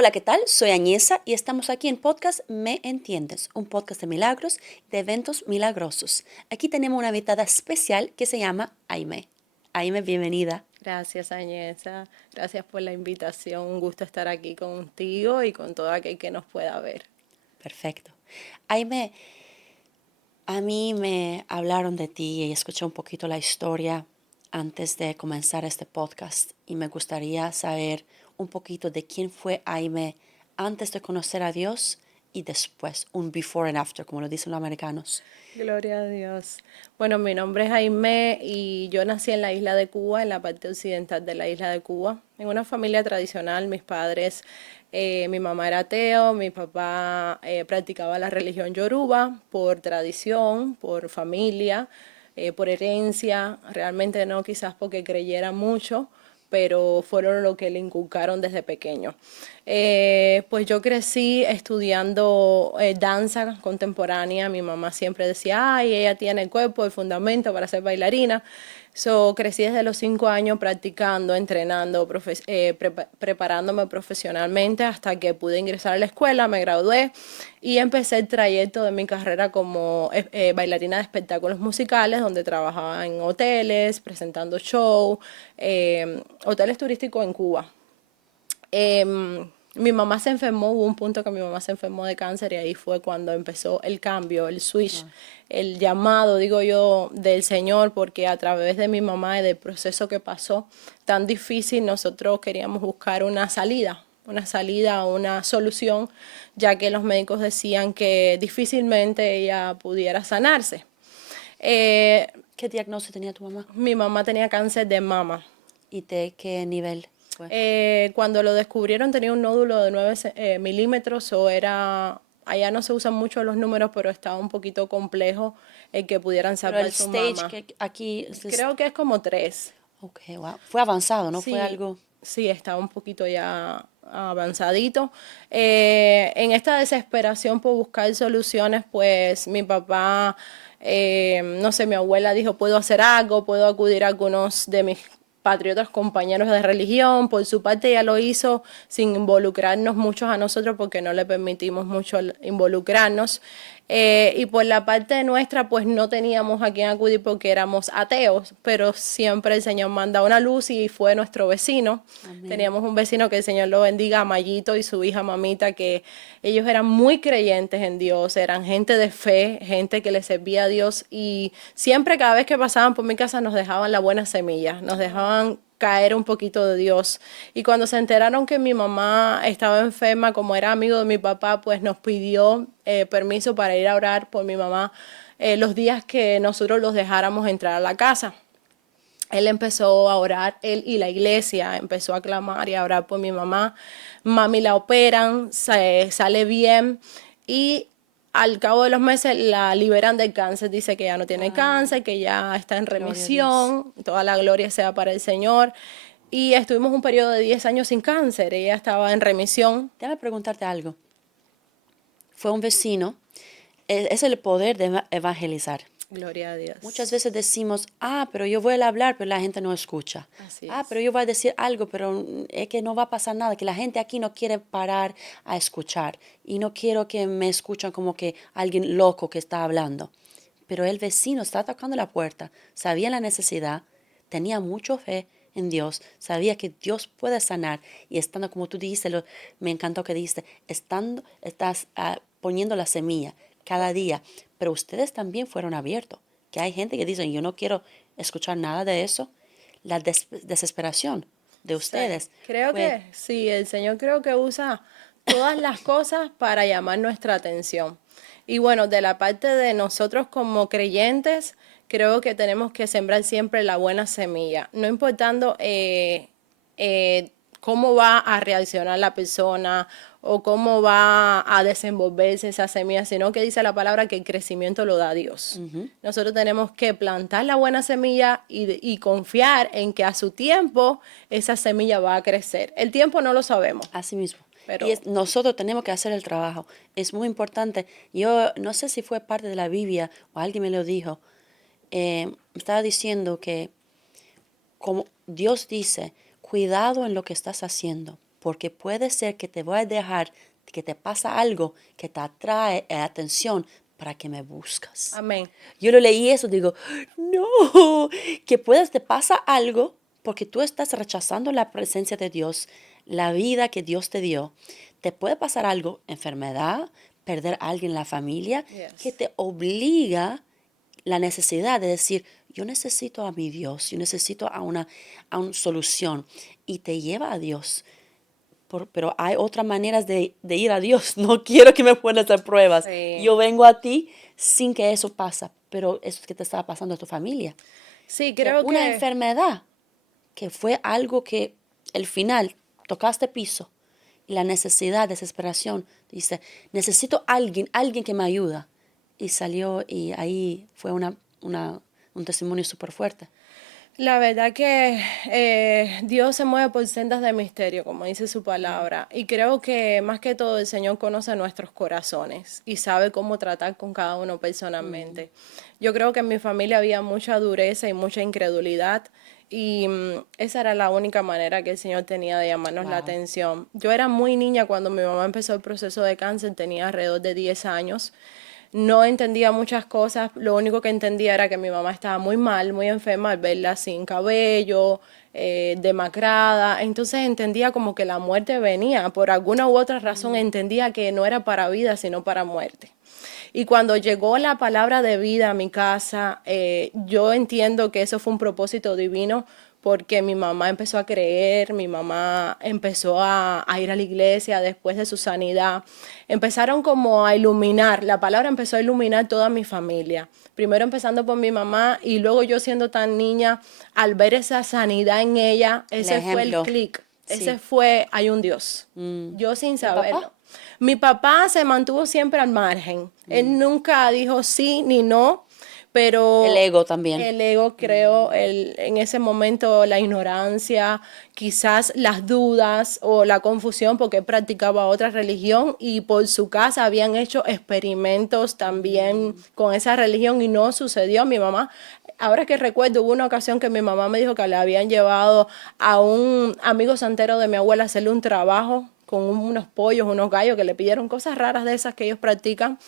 Hola, ¿qué tal? Soy Añesa y estamos aquí en Podcast Me Entiendes, un podcast de milagros, de eventos milagrosos. Aquí tenemos una invitada especial que se llama Aime. Aime, bienvenida. Gracias, Añesa. Gracias por la invitación. Un gusto estar aquí contigo y con todo aquel que nos pueda ver. Perfecto. Aime, a mí me hablaron de ti y escuché un poquito la historia antes de comenzar este podcast y me gustaría saber un poquito de quién fue Aime antes de conocer a Dios y después, un before and after, como lo dicen los americanos. Gloria a Dios. Bueno, mi nombre es Jaime y yo nací en la isla de Cuba, en la parte occidental de la isla de Cuba, en una familia tradicional. Mis padres, mi mamá era ateo, mi papá practicaba la religión yoruba por tradición, por familia, por herencia, realmente no quizás porque creyera mucho, pero fueron lo que le inculcaron desde pequeño. Pues yo crecí estudiando danza contemporánea. Mi mamá siempre decía, ay, ella tiene el cuerpo, el fundamento para ser bailarina. So, crecí desde los 5 años practicando, entrenando, preparándome profesionalmente hasta que pude ingresar a la escuela, me gradué y empecé el trayecto de mi carrera como bailarina de espectáculos musicales, donde trabajaba en hoteles, presentando shows, hoteles turísticos en Cuba. Mi mamá se enfermó, hubo un punto que mi mamá se enfermó de cáncer y ahí fue cuando empezó el cambio, el switch, Wow. el llamado, digo yo, del Señor, porque a través de mi mamá y del proceso que pasó tan difícil, nosotros queríamos buscar una salida, una solución, ya que los médicos decían que difícilmente ella pudiera sanarse. Eh, ¿Qué diagnóstico tenía tu mamá? Mi mamá tenía cáncer de mama. ¿Y de qué nivel fue? Cuando lo descubrieron tenía un nódulo de 9 milímetros o era, allá no se usan mucho los números, pero estaba un poquito complejo el que pudieran Pero el salvar su stage mama. que aquí Creo que es como 3. ok, wow. Fue avanzado, ¿no? Fue Sí, algo. sí, estaba un poquito ya avanzadito. En esta desesperación por buscar soluciones, pues mi papá, no sé, mi abuela dijo, puedo hacer algo, puedo acudir a algunos de mis patriotas compañeros de religión. Por su parte ella lo hizo sin involucrarnos muchos a nosotros porque no le permitimos mucho involucrarnos. Y por la parte nuestra, pues no teníamos a quién acudir porque éramos ateos, pero siempre el Señor manda una luz y fue nuestro vecino. Amén. Teníamos un vecino que el Señor lo bendiga, Mayito y su hija Mamita, que ellos eran muy creyentes en Dios, eran gente de fe, gente que le servía a Dios y siempre cada vez que pasaban por mi casa nos dejaban la buena semilla, nos dejaban caer un poquito de Dios. Y cuando se enteraron que mi mamá estaba enferma, como era amigo de mi papá, pues nos pidió permiso para ir a orar por mi mamá los días que nosotros los dejáramos entrar a la casa. Él empezó a orar, él y la iglesia empezó a clamar y a orar por mi mamá. Mami la operan, sale bien y al cabo de los meses la liberan del cáncer. Dice que ya no tiene Wow. cáncer, que ya está en Gloria a Dios. remisión, toda la gloria sea para el Señor. Y estuvimos un periodo de 10 años sin cáncer, ella estaba en remisión. Déjame preguntarte algo. Fue un vecino. Es el poder de evangelizar. Gloria a Muchas Dios. veces decimos, pero yo voy a hablar, pero la gente no escucha. Así Pero es. yo voy a decir algo, pero es que no va a pasar nada, que la gente aquí no quiere parar a escuchar. Y no quiero que me escuchen como que alguien loco que está hablando. Pero el vecino está tocando la puerta, sabía la necesidad, tenía mucha fe en Dios, sabía que Dios puede sanar y estando como tú dices, me encantó que dijiste, estás poniendo la semilla cada día, pero ustedes también fueron abiertos, que hay gente que dice, yo no quiero escuchar nada de eso, la desesperación de Sí. ustedes Creo fue, que sí, el Señor creo que usa todas las cosas para llamar nuestra atención. Y bueno, de la parte de nosotros como creyentes, creo que tenemos que sembrar siempre la buena semilla, no importando eh, cómo va a reaccionar la persona o cómo va a desenvolverse esa semilla, sino que dice la palabra que el crecimiento lo da Dios. ujú, Nosotros tenemos que plantar la buena semilla y confiar en que a su tiempo esa semilla va a crecer. El tiempo no lo sabemos, así mismo. Y pero nosotros tenemos que hacer el trabajo. Es muy importante. Yo no sé si fue parte de la Biblia o alguien me lo dijo. Estaba diciendo que como Dios dice, cuidado en lo que estás haciendo. porque puede ser que te voy a dejar que te pasa algo que te atrae atención para que me buscas. Amén. Yo lo leí eso, digo, no, que puedes, te pasa algo porque tú estás rechazando la presencia de Dios, la vida que Dios te dio. Te puede pasar algo, enfermedad, perder a alguien en la familia, que Yes. te obliga la necesidad de decir, yo necesito a mi Dios, yo necesito a una solución y te lleva a Dios. Pero hay otras maneras de ir a Dios. No quiero que me pongas hacer pruebas. Sí. Yo vengo a ti sin que eso pase, pero eso es que te estaba pasando a tu familia. Sí, Que creo una que enfermedad, que fue algo que al final tocaste piso y la necesidad, desesperación, dice, necesito alguien que me ayuda. Y salió y ahí fue un testimonio súper fuerte. la verdad que Dios se mueve por sendas de misterio, como dice su palabra, y creo que más que todo el Señor conoce nuestros corazones y sabe cómo tratar con cada uno personalmente. Yo creo que en mi familia había mucha dureza y mucha incredulidad y esa era la única manera que el Señor tenía de llamarnos la Wow. atención. Yo era muy niña cuando mi mamá empezó el proceso de cáncer, tenía alrededor de 10 años. No entendía muchas cosas, lo único que entendía era que mi mamá estaba muy mal, muy enferma al verla sin cabello, demacrada. Entonces entendía como que la muerte venía, por alguna u otra razón entendía que no era para vida, sino para muerte. Y cuando llegó la palabra de vida a mi casa, yo entiendo que eso fue un propósito divino porque mi mamá empezó a creer, mi mamá empezó a ir a la iglesia después de su sanidad. Empezaron como a iluminar, la palabra empezó a iluminar toda mi familia. Primero empezando por mi mamá y luego yo siendo tan niña, al ver esa sanidad en ella, El ese fue el ejemplo, clic, ese sí. fue, hay un Dios. Yo sin ¿El saberlo. papá? Mi papá se mantuvo siempre al margen. Él nunca dijo sí ni no, El pero ego también. el ego, creo, en ese momento la ignorancia, quizás las dudas o la confusión porque él practicaba otra religión y por su casa habían hecho experimentos también con esa religión y no sucedió. Mi mamá, ahora que recuerdo, hubo una ocasión que mi mamá me dijo que le habían llevado a un amigo santero de mi abuela a hacerle un trabajo con unos pollos, unos gallos que le pidieron cosas raras de esas que ellos practican,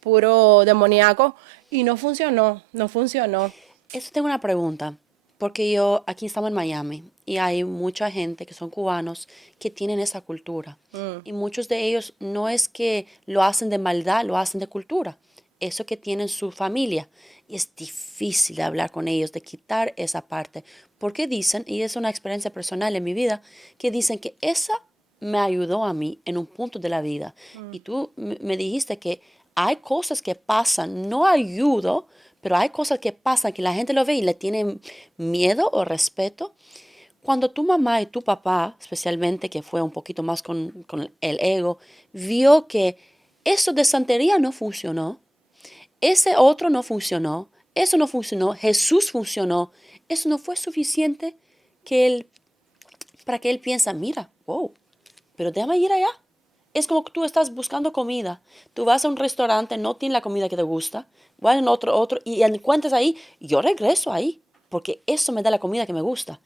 puro demoníaco, y no funcionó, no funcionó. Eso tengo una pregunta, porque yo aquí estamos en Miami y hay mucha gente que son cubanos que tienen esa cultura. Y muchos de ellos no es que lo hacen de maldad, lo hacen de cultura. Eso que tienen su familia. Y es difícil de hablar con ellos, de quitar esa parte. Porque dicen, y es una experiencia personal en mi vida, que dicen que esa me ayudó a mí en un punto de la vida. Y tú me dijiste que hay cosas que pasan, no ayudo, pero hay cosas que pasan que la gente lo ve y le tiene miedo o respeto. Cuando tu mamá y tu papá, especialmente, que fue un poquito más con el ego, vio que eso de santería no funcionó, ese otro no funcionó, eso no funcionó, Jesús funcionó, eso no fue suficiente que él, para que él piensa, mira, wow, pero déjame ir allá. Es como que tú estás buscando comida. Tú vas a un restaurante, no tiene la comida que te gusta, vas en otro, y encuentras ahí, yo regreso ahí, porque eso me da la comida que me gusta.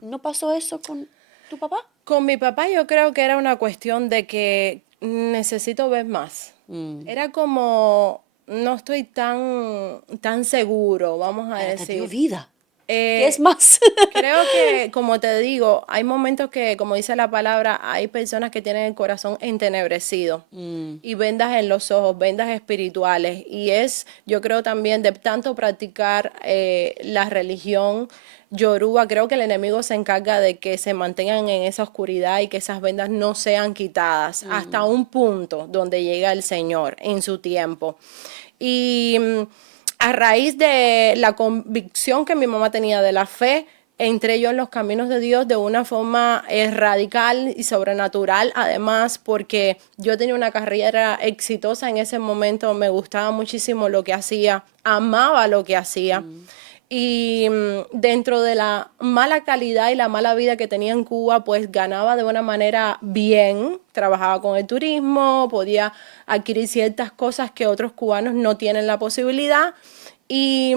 ¿No pasó eso con tu papá? Con mi papá yo creo que era una cuestión de que necesito ver más. Era como, no estoy tan seguro, vamos a Pero te dio decir. vida. ¿Qué es Eh, más? Creo que, como te digo, hay momentos que, como dice la palabra, hay personas que tienen el corazón entenebrecido y vendas en los ojos, vendas espirituales. Y es, yo creo también, de tanto practicar la religión yoruba, creo que el enemigo se encarga de que se mantengan en esa oscuridad y que esas vendas no sean quitadas hasta un punto donde llega el Señor en su tiempo. Y a raíz de la convicción que mi mamá tenía de la fe, entré yo en los caminos de Dios de una forma radical y sobrenatural, además porque yo tenía una carrera exitosa en ese momento, me gustaba muchísimo lo que hacía, amaba lo que hacía. Y dentro de la mala calidad y la mala vida que tenía en Cuba, pues ganaba de una manera bien, trabajaba con el turismo, podía adquirir ciertas cosas que otros cubanos no tienen la posibilidad. Y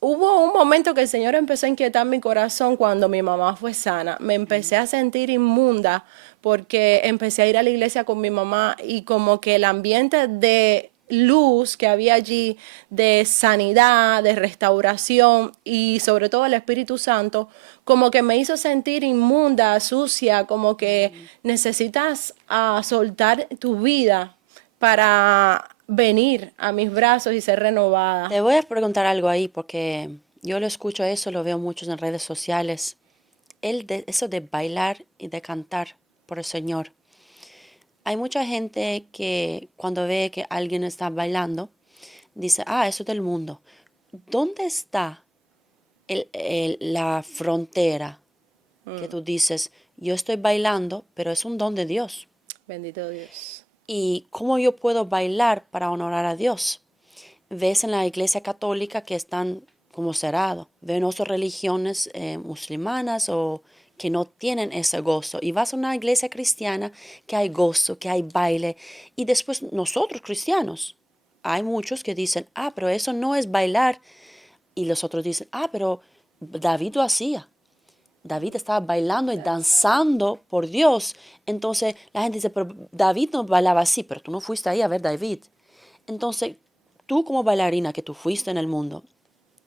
hubo un momento que el Señor empezó a inquietar mi corazón cuando mi mamá fue sana. Me empecé a sentir inmunda porque empecé a ir a la iglesia con mi mamá y como que el ambiente de luz que había allí, de sanidad, de restauración y sobre todo el Espíritu Santo, como que me hizo sentir inmunda, sucia, como que necesitas soltar tu vida para venir a mis brazos y ser renovada. Te voy a preguntar algo ahí porque yo lo escucho eso, lo veo muchos en redes sociales. Eso de bailar y de cantar por el Señor. Hay mucha gente que cuando ve que alguien está bailando, dice, eso es del mundo. ¿Dónde está la frontera que tú dices, yo estoy bailando, pero es un don de Dios? Bendito Dios. ¿Y cómo yo puedo bailar para honorar a Dios? Ves en la iglesia católica que están como cerrados. Ven otras religiones musulmanas o que no tienen ese gozo. Y vas a una iglesia cristiana que hay gozo, que hay baile. Y después nosotros cristianos, hay muchos que dicen, pero eso no es bailar. Y los otros dicen, pero David lo hacía. David estaba bailando y danzando por Dios. Entonces la gente dice, pero David no bailaba así, pero tú no fuiste ahí a ver David. Entonces, tú como bailarina que tú fuiste en el mundo,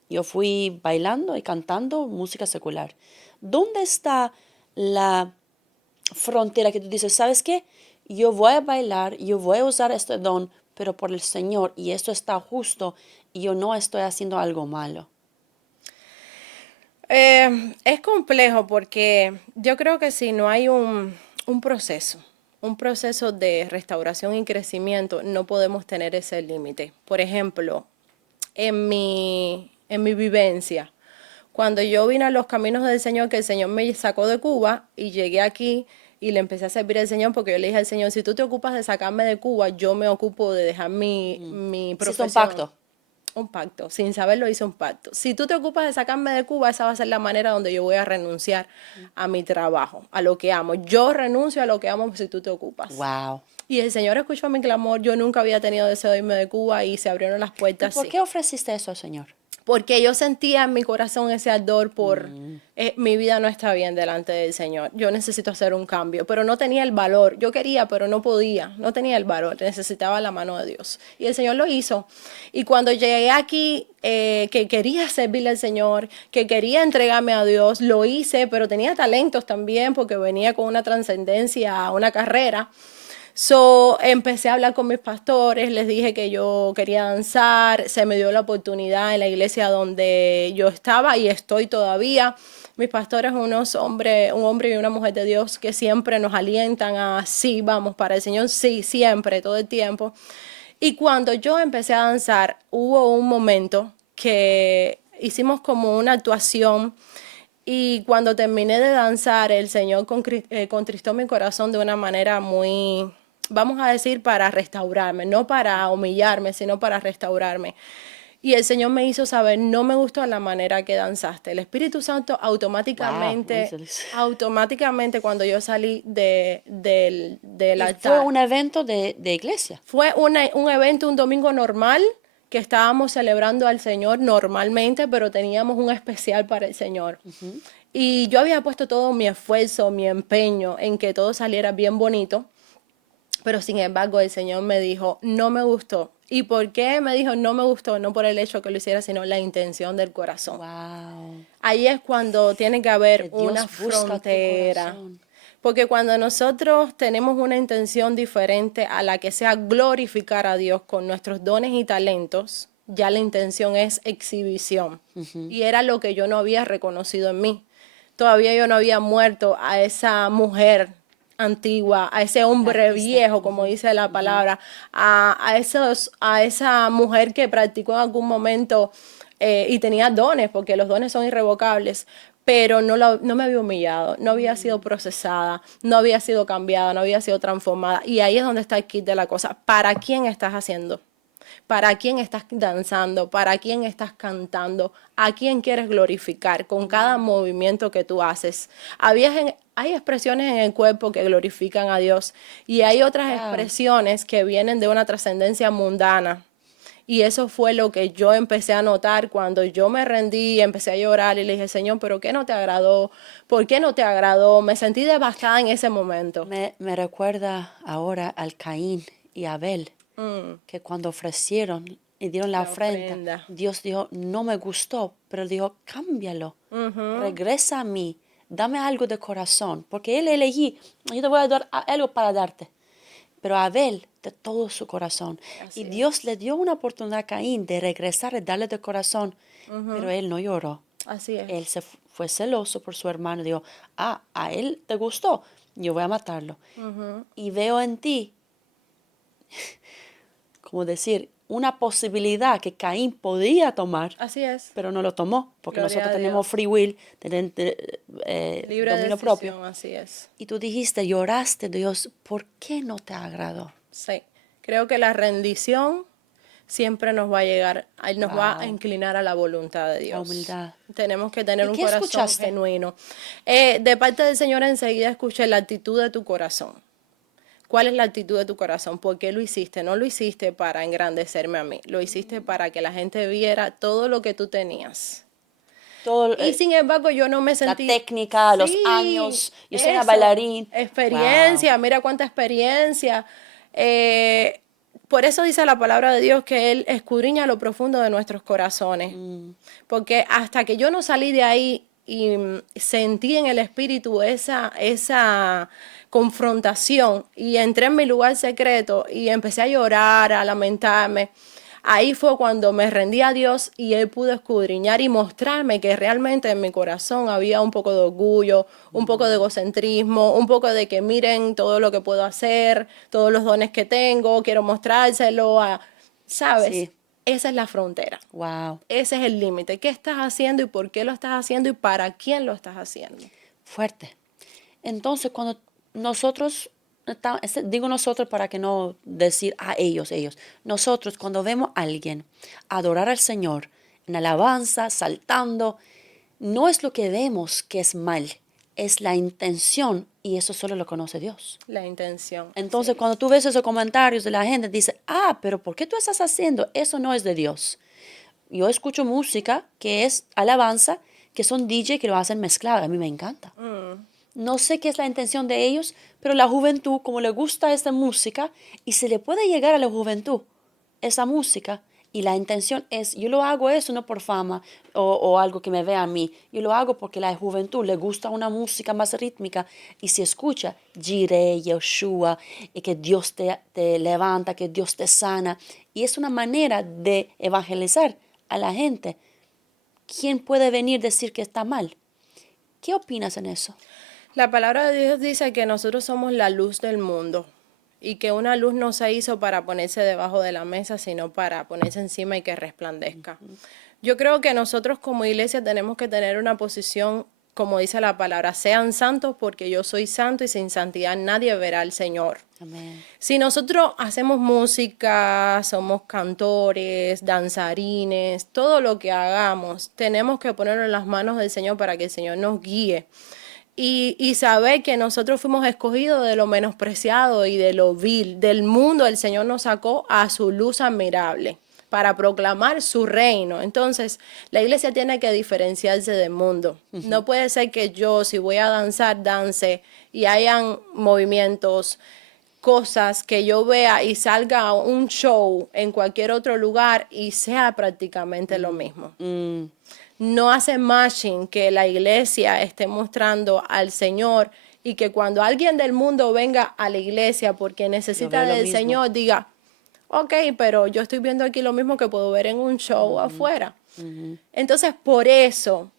yo fui bailando y cantando música secular. ¿Dónde está la frontera que tú dices, ¿sabes qué? Yo voy a bailar, yo voy a usar este don, pero por el Señor, y esto está justo, y yo no estoy haciendo algo malo? Es complejo porque yo creo que si no hay un proceso de restauración y crecimiento, no podemos tener ese límite. Por ejemplo, en mi vivencia, cuando yo vine a los caminos del Señor, que el Señor me sacó de Cuba y llegué aquí y le empecé a servir al Señor porque yo le dije al Señor, si tú te ocupas de sacarme de Cuba, yo me ocupo de dejar mi Hiciste un profesión. pacto. Un pacto, sin saberlo hice un pacto. Si tú te ocupas de sacarme de Cuba, esa va a ser la manera donde yo voy a renunciar a mi trabajo, a lo que amo. Yo renuncio a lo que amo si tú te ocupas. Wow. Y el Señor escuchó mi clamor. Yo nunca había tenido deseo de irme de Cuba y se abrieron las ¿Y puertas, por sí. qué ofreciste eso al Señor? Porque yo sentía en mi corazón ese ardor por mi vida no está bien delante del Señor. Yo necesito hacer un cambio, pero no tenía el valor. Yo quería, pero no podía. No tenía el valor. Necesitaba la mano de Dios. Y el Señor lo hizo. Y cuando llegué aquí, que quería servirle al Señor, que quería entregarme a Dios, lo hice, pero tenía talentos también porque venía con una trascendencia, una carrera. Empecé a hablar con mis pastores, les dije que yo quería danzar, se me dio la oportunidad en la iglesia donde yo estaba y estoy todavía. Mis pastores, un hombre y una mujer de Dios que siempre nos alientan a sí, vamos para el Señor, sí, siempre, todo el tiempo. Y cuando yo empecé a danzar, hubo un momento que hicimos como una actuación y cuando terminé de danzar, el Señor contristó mi corazón de una manera muy, vamos a decir, para restaurarme, no para humillarme, sino para restaurarme. Y el Señor me hizo saber, no me gustó la manera que danzaste. El Espíritu Santo Wow. automáticamente cuando yo salí del Y fue altar, un evento de iglesia. fue un evento, un domingo normal, que estábamos celebrando al Señor normalmente, pero teníamos un especial para el Señor. Y yo había puesto todo mi esfuerzo, mi empeño en que todo saliera bien bonito, pero sin embargo el Señor me dijo, no me gustó. ¿Y por qué me dijo no me gustó? No por el hecho que lo hiciera, sino la intención del corazón. Wow. Ahí es cuando tiene que haber Que una Dios busca tu frontera. corazón. Porque cuando nosotros tenemos una intención diferente a la que sea glorificar a Dios con nuestros dones y talentos, ya la intención es exhibición. Y era lo que yo no había reconocido en mí. Todavía yo no había muerto a esa mujer antigua, a ese hombre Artista. viejo, como dice la palabra, a esa mujer que practicó en algún momento y tenía dones, porque los dones son irrevocables, pero no me había humillado, no había sido procesada, no había sido cambiada, no había sido transformada. Y ahí es donde está el kit de la cosa. ¿Para quién estás haciendo? ¿Para quién estás danzando? ¿Para quién estás cantando? ¿A quién quieres glorificar con cada movimiento que tú haces? Hay expresiones en el cuerpo que glorifican a Dios y hay otras Wow. expresiones que vienen de una trascendencia mundana Y eso fue lo que yo empecé a notar cuando yo me rendí, empecé a llorar y le dije, Señor, ¿pero qué no te agradó? ¿Por qué no te agradó? Me sentí devastada en ese momento. Me recuerda ahora al Caín y Abel, que cuando ofrecieron y dieron la La ofrenda, ofrenda. Dios dijo, no me gustó, pero él dijo, cámbialo, regresa a mí, dame algo de corazón, porque él elegí, yo te voy a dar algo para darte. Pero Abel, de todo su corazón. Y Así Dios es. le dio una oportunidad a Caín de regresar y darle de corazón, pero él no lloró. Así Él es. fue celoso por su hermano y dijo, a él te gustó, yo voy a matarlo. Y veo en ti, como decir, una posibilidad que Caín podía tomar, Así es. pero no lo tomó, porque Gloria nosotros a tenemos Dios. free will, Libre dominio propio. decisión, así es. Y tú dijiste, lloraste, Dios, ¿por qué no te agradó? Sí. Creo que la rendición siempre nos va a llegar, nos va a Wow, inclinar a la voluntad de la Dios. humildad. Tenemos que tener ¿Y un qué corazón escuchaste? genuino. De parte del Señor enseguida escuché la actitud de tu corazón. ¿Cuál es la actitud de tu corazón? ¿Por qué lo hiciste? No lo hiciste para engrandecerme a mí, lo hiciste para que la gente viera todo lo que tú tenías. Todo, Y sin embargo, yo no me la sentí, técnica, los sí, años, yo soy una eso, bailarín. Wow. experiencia, mira cuánta experiencia. Eh, por eso dice la palabra de Dios que Él escudriña lo profundo de nuestros corazones. Porque hasta que yo no salí de ahí y sentí en el espíritu esa confrontación y entré en mi lugar secreto y empecé a llorar, a lamentarme. Ahí fue cuando me rendí a Dios y Él pudo escudriñar y mostrarme que realmente en mi corazón había un poco de orgullo, un poco de egocentrismo, un poco de que miren todo lo que puedo hacer, todos los dones que tengo, quiero mostrárselo a, ¿sabes? Sí, Esa es la frontera. wow. Ese es el límite. ¿Qué estás haciendo y por qué lo estás haciendo y para quién lo estás haciendo? Fuerte. Entonces, cuando nosotros, digo nosotros para que no decir a ellos, nosotros cuando vemos a alguien adorar al Señor en alabanza, saltando, no es lo que vemos que es mal, es la intención y eso solo lo conoce Dios. La intención, así Entonces, cuando es. tú ves esos comentarios de la gente, dice, pero ¿por qué tú estás haciendo? Eso no es de Dios. Yo escucho música que es alabanza, que son DJ que lo hacen mezclado. A mí me encanta. No sé qué es la intención de ellos, pero la juventud, como le gusta esta música, y se le puede llegar a la juventud esa música, y la intención es, yo lo hago eso no por fama o algo que me vea a mí, yo lo hago porque la juventud le gusta una música más rítmica y se escucha Jireh, Yeshua, y que Dios te levanta, que Dios te sana, y es una manera de evangelizar a la gente. ¿Quién puede venir a decir que está mal? ¿Qué opinas en eso? La palabra de Dios dice que nosotros somos la luz del mundo y que una luz no se hizo para ponerse debajo de la mesa, sino para ponerse encima y que resplandezca. Yo creo que nosotros como iglesia tenemos que tener una posición, como dice la palabra, sean santos porque yo soy santo y sin santidad nadie verá al Señor. Amén. Si nosotros hacemos música, somos cantores, danzarines, todo lo que hagamos, tenemos que ponerlo en las manos del Señor para que el Señor nos guíe. Y saber que nosotros fuimos escogidos de lo menospreciado y de lo vil, del mundo, el Señor nos sacó a su luz admirable para proclamar su reino. Entonces, la iglesia tiene que diferenciarse del mundo. No puede ser que yo, si voy a danzar, dance y hayan movimientos, cosas que yo vea y salga a un show en cualquier otro lugar y sea prácticamente lo mismo. No hace matching que la iglesia esté mostrando al Señor y que cuando alguien del mundo venga a la iglesia porque Yo necesita veo lo del mismo. Señor, diga, ok, pero yo estoy viendo aquí lo mismo que puedo ver en un show afuera. Entonces, por eso,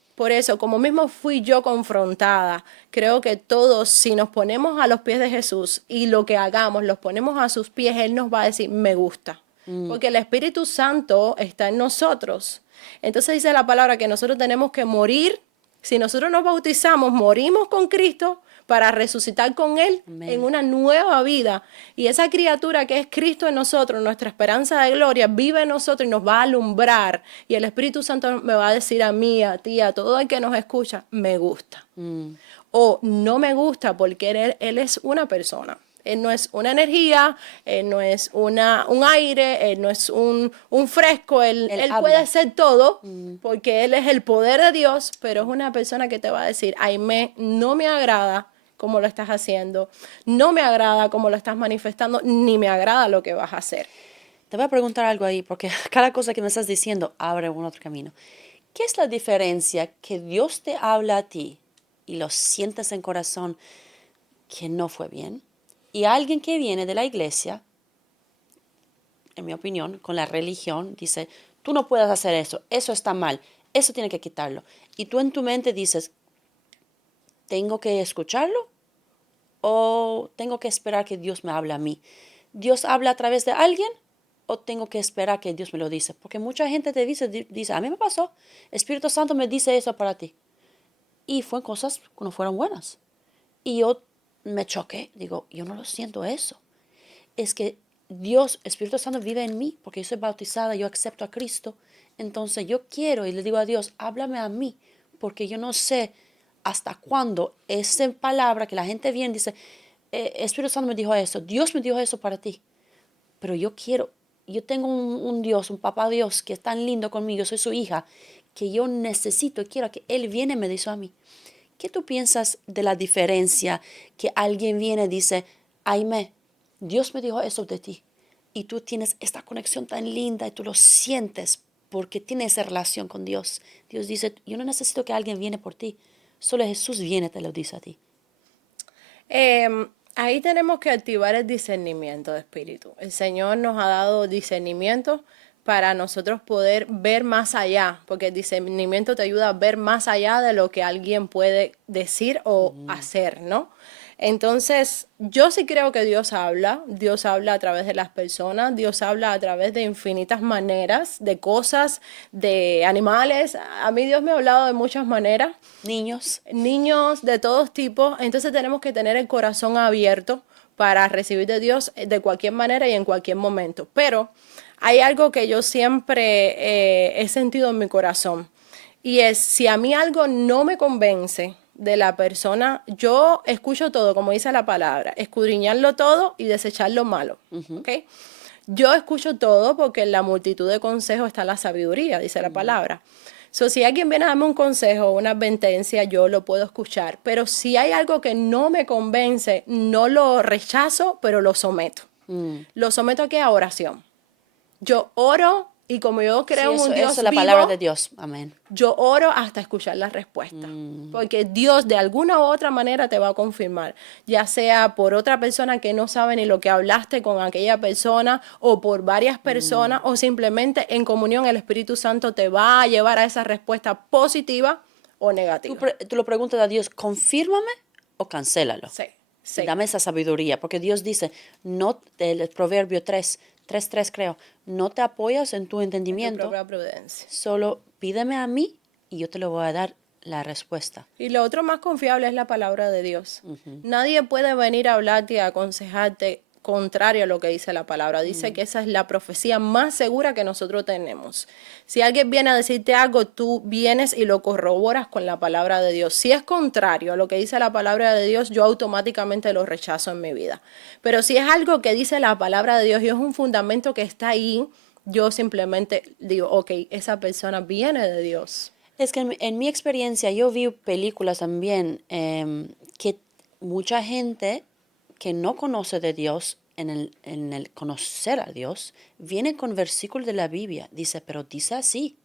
como mismo fui yo confrontada, creo que todos, si nos ponemos a los pies de Jesús y lo que hagamos, los ponemos a sus pies, Él nos va a decir, me gusta. Porque el Espíritu Santo está en nosotros. Entonces dice la palabra que nosotros tenemos que morir. Si nosotros nos bautizamos, morimos con Cristo para resucitar con Él en Amén. una nueva vida. Y esa criatura que es Cristo en nosotros, nuestra esperanza de gloria, vive en nosotros y nos va a alumbrar. Y el Espíritu Santo me va a decir a mí, a ti, a todo el que nos escucha, me gusta. O no me gusta porque él es una persona. Él no es una energía, Él no es un aire, Él no es un fresco, Él puede ser todo, porque Él es el poder de Dios, pero es una persona que te va a decir, Aimé, no me agrada cómo lo estás haciendo, no me agrada cómo lo estás manifestando, ni me agrada lo que vas a hacer. Te voy a preguntar algo ahí, porque cada cosa que me estás diciendo abre un otro camino. ¿Qué es la diferencia que Dios te habla a ti y lo sientes en corazón que no fue bien? Y alguien que viene de la iglesia, en mi opinión, con la religión, dice, tú no puedes hacer eso, eso está mal, eso tiene que quitarlo. Y tú en tu mente dices, ¿tengo que escucharlo o tengo que esperar que Dios me hable a mí? ¿Dios habla a través de alguien o tengo que esperar que Dios me lo dice? Porque mucha gente te dice, a mí me pasó, Espíritu Santo me dice eso para ti. Y fue cosas que no fueron buenas. Y yo me choqué, digo, yo no lo siento eso. Es que Dios, Espíritu Santo vive en mí, porque yo soy bautizada, yo acepto a Cristo. Entonces yo quiero y le digo a Dios, háblame a mí, porque yo no sé hasta cuándo esa palabra que la gente viene y dice, Espíritu Santo me dijo eso, Dios me dijo eso para ti. Pero yo quiero, yo tengo un Dios, un papá Dios que es tan lindo conmigo, yo soy su hija, que yo necesito y quiero que Él viene y me dice a mí. ¿Qué tú piensas de la diferencia que alguien viene y dice, Aime, Dios me dijo eso de ti? Y tú tienes esta conexión tan linda y tú lo sientes porque tienes esa relación con Dios. Dios dice, yo no necesito que alguien viene por ti. Solo Jesús viene y te lo dice a ti. Ahí tenemos que activar el discernimiento de espíritu. El Señor nos ha dado discernimiento para nosotros poder ver más allá, porque el discernimiento te ayuda a ver más allá de lo que alguien puede decir o hacer, ¿no? Entonces, yo sí creo que Dios habla a través de las personas, Dios habla a través de infinitas maneras, de cosas, de animales. A mí Dios me ha hablado de muchas maneras. Niños. Niños de todos tipos, entonces tenemos que tener el corazón abierto para recibir de Dios de cualquier manera y en cualquier momento. Pero hay algo que yo siempre he sentido en mi corazón y es, si a mí algo no me convence de la persona, yo escucho todo, como dice la palabra, escudriñarlo todo y desechar lo malo, ¿ok? Yo escucho todo porque en la multitud de consejos está la sabiduría, dice la palabra. So, si alguien viene a darme un consejo o una advertencia, yo lo puedo escuchar. Pero si hay algo que no me convence, no lo rechazo, pero lo someto. Lo someto aquí a oración. Yo oro y como yo creo en un Dios eso es la vivo, palabra de Dios. Amén. yo oro hasta escuchar la respuesta. Porque Dios de alguna u otra manera te va a confirmar. Ya sea por otra persona que no sabe ni lo que hablaste con aquella persona o por varias personas o simplemente en comunión el Espíritu Santo te va a llevar a esa respuesta positiva o negativa. Tú lo preguntas a Dios, confírmame o cancélalo. Sí, Y sí. dame esa sabiduría, porque Dios dice, no, el Proverbio 3:3 creo, no te apoyas en tu En tu entendimiento, propia prudencia. solo pídeme a mí y yo te lo voy a dar la respuesta. Y lo otro más confiable es la palabra de Dios. Nadie puede venir a hablarte y a aconsejarte contrario a lo que dice la palabra. Dice que esa es la profecía más segura que nosotros tenemos. Si alguien viene a decirte algo, tú vienes y lo corroboras con la palabra de Dios. Si es contrario a lo que dice la palabra de Dios, yo automáticamente lo rechazo en mi vida. Pero si es algo que dice la palabra de Dios y es un fundamento que está ahí, yo simplemente digo, ok, esa persona viene de Dios. Es que en mi experiencia yo vi películas también que mucha gente que no conoce de Dios, en el conocer a Dios, viene con versículos de la Biblia. Dice, pero dice así.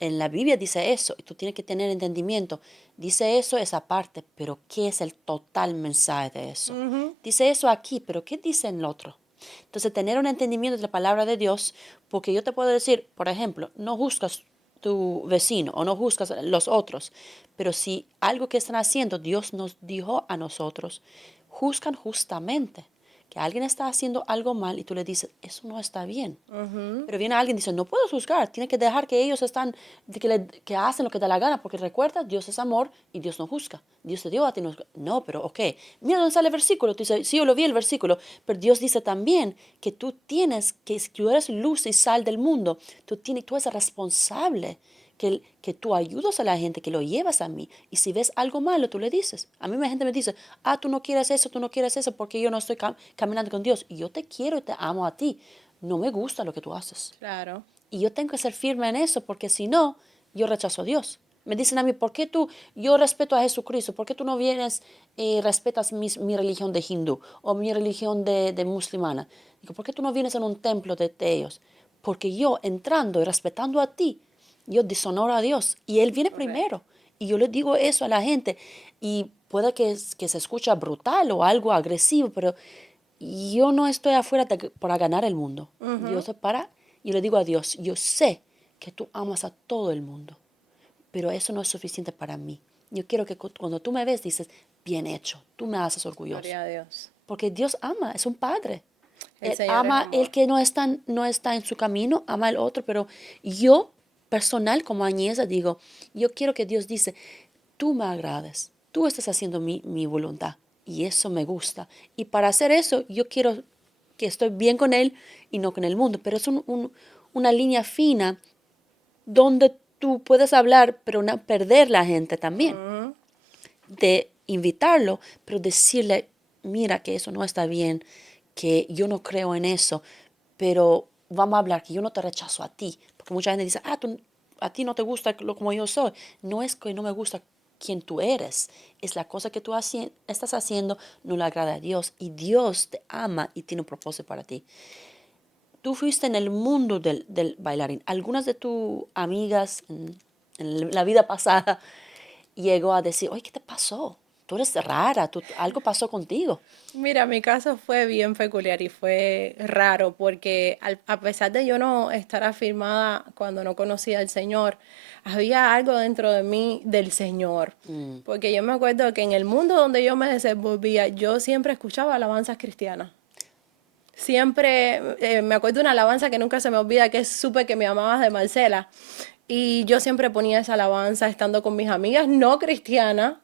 En la Biblia dice eso y tú tienes que tener entendimiento. Dice eso esa parte, pero ¿qué es el total mensaje de eso? Dice eso aquí, pero ¿qué dice en el otro? Entonces, tener un entendimiento de la palabra de Dios, porque yo te puedo decir, por ejemplo, no juzgas tu vecino o no juzgas a los otros, pero si algo que están haciendo, Dios nos dijo a nosotros, juzgan justamente. Que alguien está haciendo algo mal y tú le dices, eso no está bien. Pero viene alguien y dice, no puedo juzgar, tiene que dejar que ellos están, que hacen lo que da la gana, porque recuerda, Dios es amor y Dios no juzga. Dios te dio a ti. No, pero ok, mira dónde sale el versículo. Tú dices, sí, yo lo vi el versículo, pero Dios dice también que tú tienes, que tú eres luz y sal del mundo. Tú eres responsable que tú ayudas a la gente, que lo llevas a mí. Y si ves algo malo, tú le dices. A mí la gente me dice, tú no quieres eso porque yo no estoy caminando con Dios. Y yo te quiero y te amo a ti. No me gusta lo que tú haces. Claro. Y yo tengo que ser firme en eso porque si no, yo rechazo a Dios. Me dicen a mí, ¿por qué yo respeto a Jesucristo? ¿Por qué tú no vienes y respetas mi religión de hindú o mi religión de musulmana? Digo, ¿por qué tú no vienes en un templo de ellos? Porque yo entrando y respetando a ti, yo deshonoro a Dios y Él viene primero. Y yo le digo eso a la gente y puede que se escuche brutal o algo agresivo, pero yo no estoy afuera para ganar el mundo. Yo estoy yo le digo a Dios, yo sé que tú amas a todo el mundo, pero eso no es suficiente para mí. Yo quiero que cuando tú me ves, dices, bien hecho, tú me haces orgulloso. Gloria a Dios. Porque Dios ama, es un padre. El Él Señor es ama el amor. que no está en su camino, ama al otro, pero yo, personal, como Añeza, digo, yo quiero que Dios dice, tú me agrades, tú estás haciendo mi voluntad y eso me gusta. Y para hacer eso, yo quiero que estoy bien con Él y no con el mundo, pero es una línea fina donde tú puedes hablar, pero no perder la gente también, de invitarlo, pero decirle, mira que eso no está bien, que yo no creo en eso, pero vamos a hablar, que yo no te rechazo a ti, porque mucha gente dice, a ti no te gusta como yo soy. No es que no me gusta quien tú eres, es la cosa que tú estás haciendo, no le agrada a Dios, y Dios te ama y tiene un propósito para ti. Tú fuiste en el mundo del bailarín. Algunas de tus amigas en la vida pasada llegó a decir, oye, ¿qué te pasó? Tú eres rara, algo pasó contigo. Mira, mi caso fue bien peculiar y fue raro porque a pesar de yo no estar afirmada cuando no conocía al Señor, había algo dentro de mí del Señor. Porque yo me acuerdo que en el mundo donde yo me desenvolvía, yo siempre escuchaba alabanzas cristianas. Siempre me acuerdo de una alabanza que nunca se me olvida, que es Supe que me amabas de Marcela. Y yo siempre ponía esa alabanza estando con mis amigas no cristianas.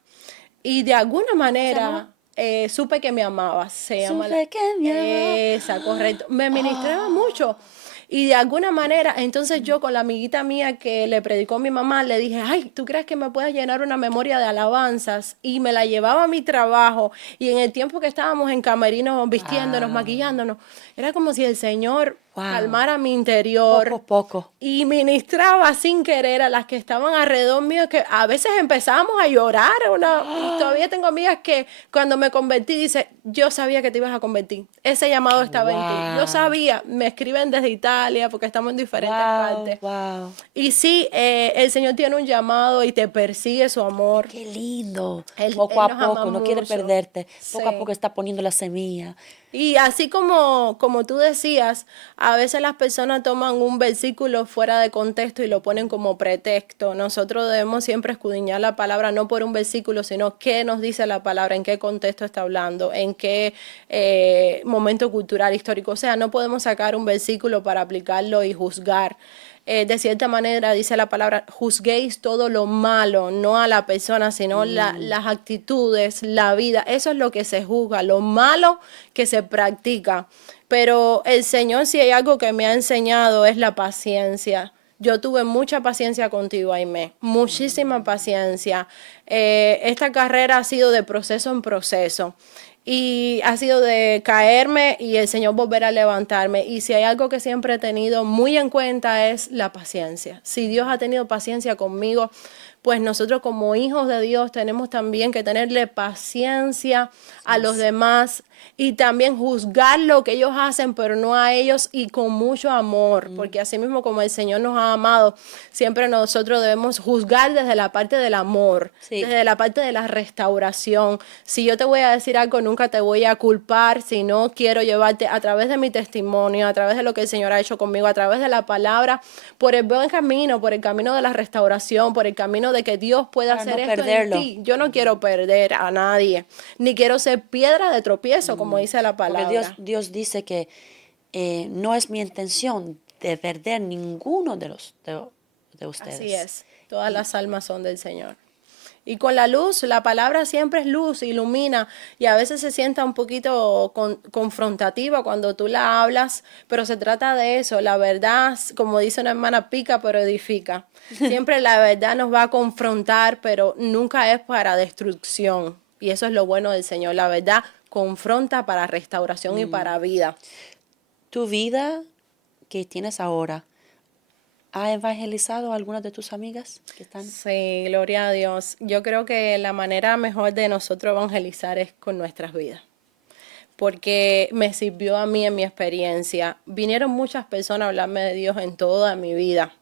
Y de alguna ¿Cómo se llamaba? manera supe que me amabas. Se llama Supe que me amaba. esa, correcto. Me ministraba mucho. Y de alguna manera, entonces yo con la amiguita mía que le predicó a mi mamá, le dije, ay, ¿tú crees que me puedes llenar una memoria de alabanzas? Y me la llevaba a mi trabajo. Y en el tiempo que estábamos en camerinos vistiéndonos, Wow, maquillándonos, era como si el Señor wow. calmara mi Poco a interior poco. y ministraba sin querer a las que estaban alrededor mío, que a veces empezábamos a llorar. Todavía tengo amigas que cuando me convertí, dice, yo sabía que te ibas a convertir. Ese llamado estaba en ti. Yo Wow, sabía, me escriben desde Italia porque estamos en diferentes wow, partes. wow. Y sí, el Señor tiene un llamado y te persigue su Y amor. qué lindo. Él, Poco él a nos ama poco, no quiere mucho. perderte. Poco a Sí. poco está poniendo la semilla. Y así como tú decías, a veces las personas toman un versículo fuera de contexto y lo ponen como pretexto. Nosotros debemos siempre escudriñar la palabra no por un versículo, sino qué nos dice la palabra, en qué contexto está hablando, en qué momento cultural, histórico. O sea, no podemos sacar un versículo para aplicarlo y juzgar. De cierta manera, dice la palabra, juzguéis todo lo malo, no a la persona, sino las actitudes, la vida. Eso es lo que se juzga, lo malo que se practica. Pero el Señor, si hay algo que me ha enseñado, es la paciencia. Yo tuve mucha paciencia contigo, Aimé, muchísima paciencia. Esta carrera ha sido de proceso en proceso y ha sido de caerme y el Señor volver a levantarme. Y si hay algo que siempre he tenido muy en cuenta es la paciencia. Si Dios ha tenido paciencia conmigo, pues nosotros como hijos de Dios tenemos también que tenerle paciencia a los Yes. demás y también juzgar lo que ellos hacen, pero no a ellos y con mucho amor, porque así mismo como el Señor nos ha amado, siempre nosotros debemos juzgar desde la parte del amor, Sí. desde la parte de la restauración. Si yo te voy a decir algo, nunca te voy a culpar, si no quiero llevarte a través de mi testimonio, a través de lo que el Señor ha hecho conmigo, a través de la palabra, por el buen camino, por el camino de la restauración, por el camino de que Dios pueda Para hacer no esto en perderlo. ti. Yo no quiero perder a nadie, ni quiero ser piedra de tropiezo, como dice la Porque Dios, palabra. Dios dice que no es mi intención de perder ninguno de Así ustedes. es, todas Y las almas son del Señor. Y con la luz, la palabra siempre es luz, ilumina, y a veces se sienta un poquito confrontativa cuando tú la hablas, pero se trata de eso, la verdad, como dice una hermana, pica pero edifica. Siempre la verdad nos va a confrontar, pero nunca es para destrucción. Y eso es lo bueno del Señor, la verdad confronta para restauración y para vida. Tu vida que tienes ahora, ¿ha evangelizado a algunas de tus amigas que están? Sí, gloria a Dios. Yo creo que la manera mejor de nosotros evangelizar es con nuestras vidas, porque me sirvió a mí en mi experiencia. Vinieron muchas personas a hablarme de Dios en toda mi vida,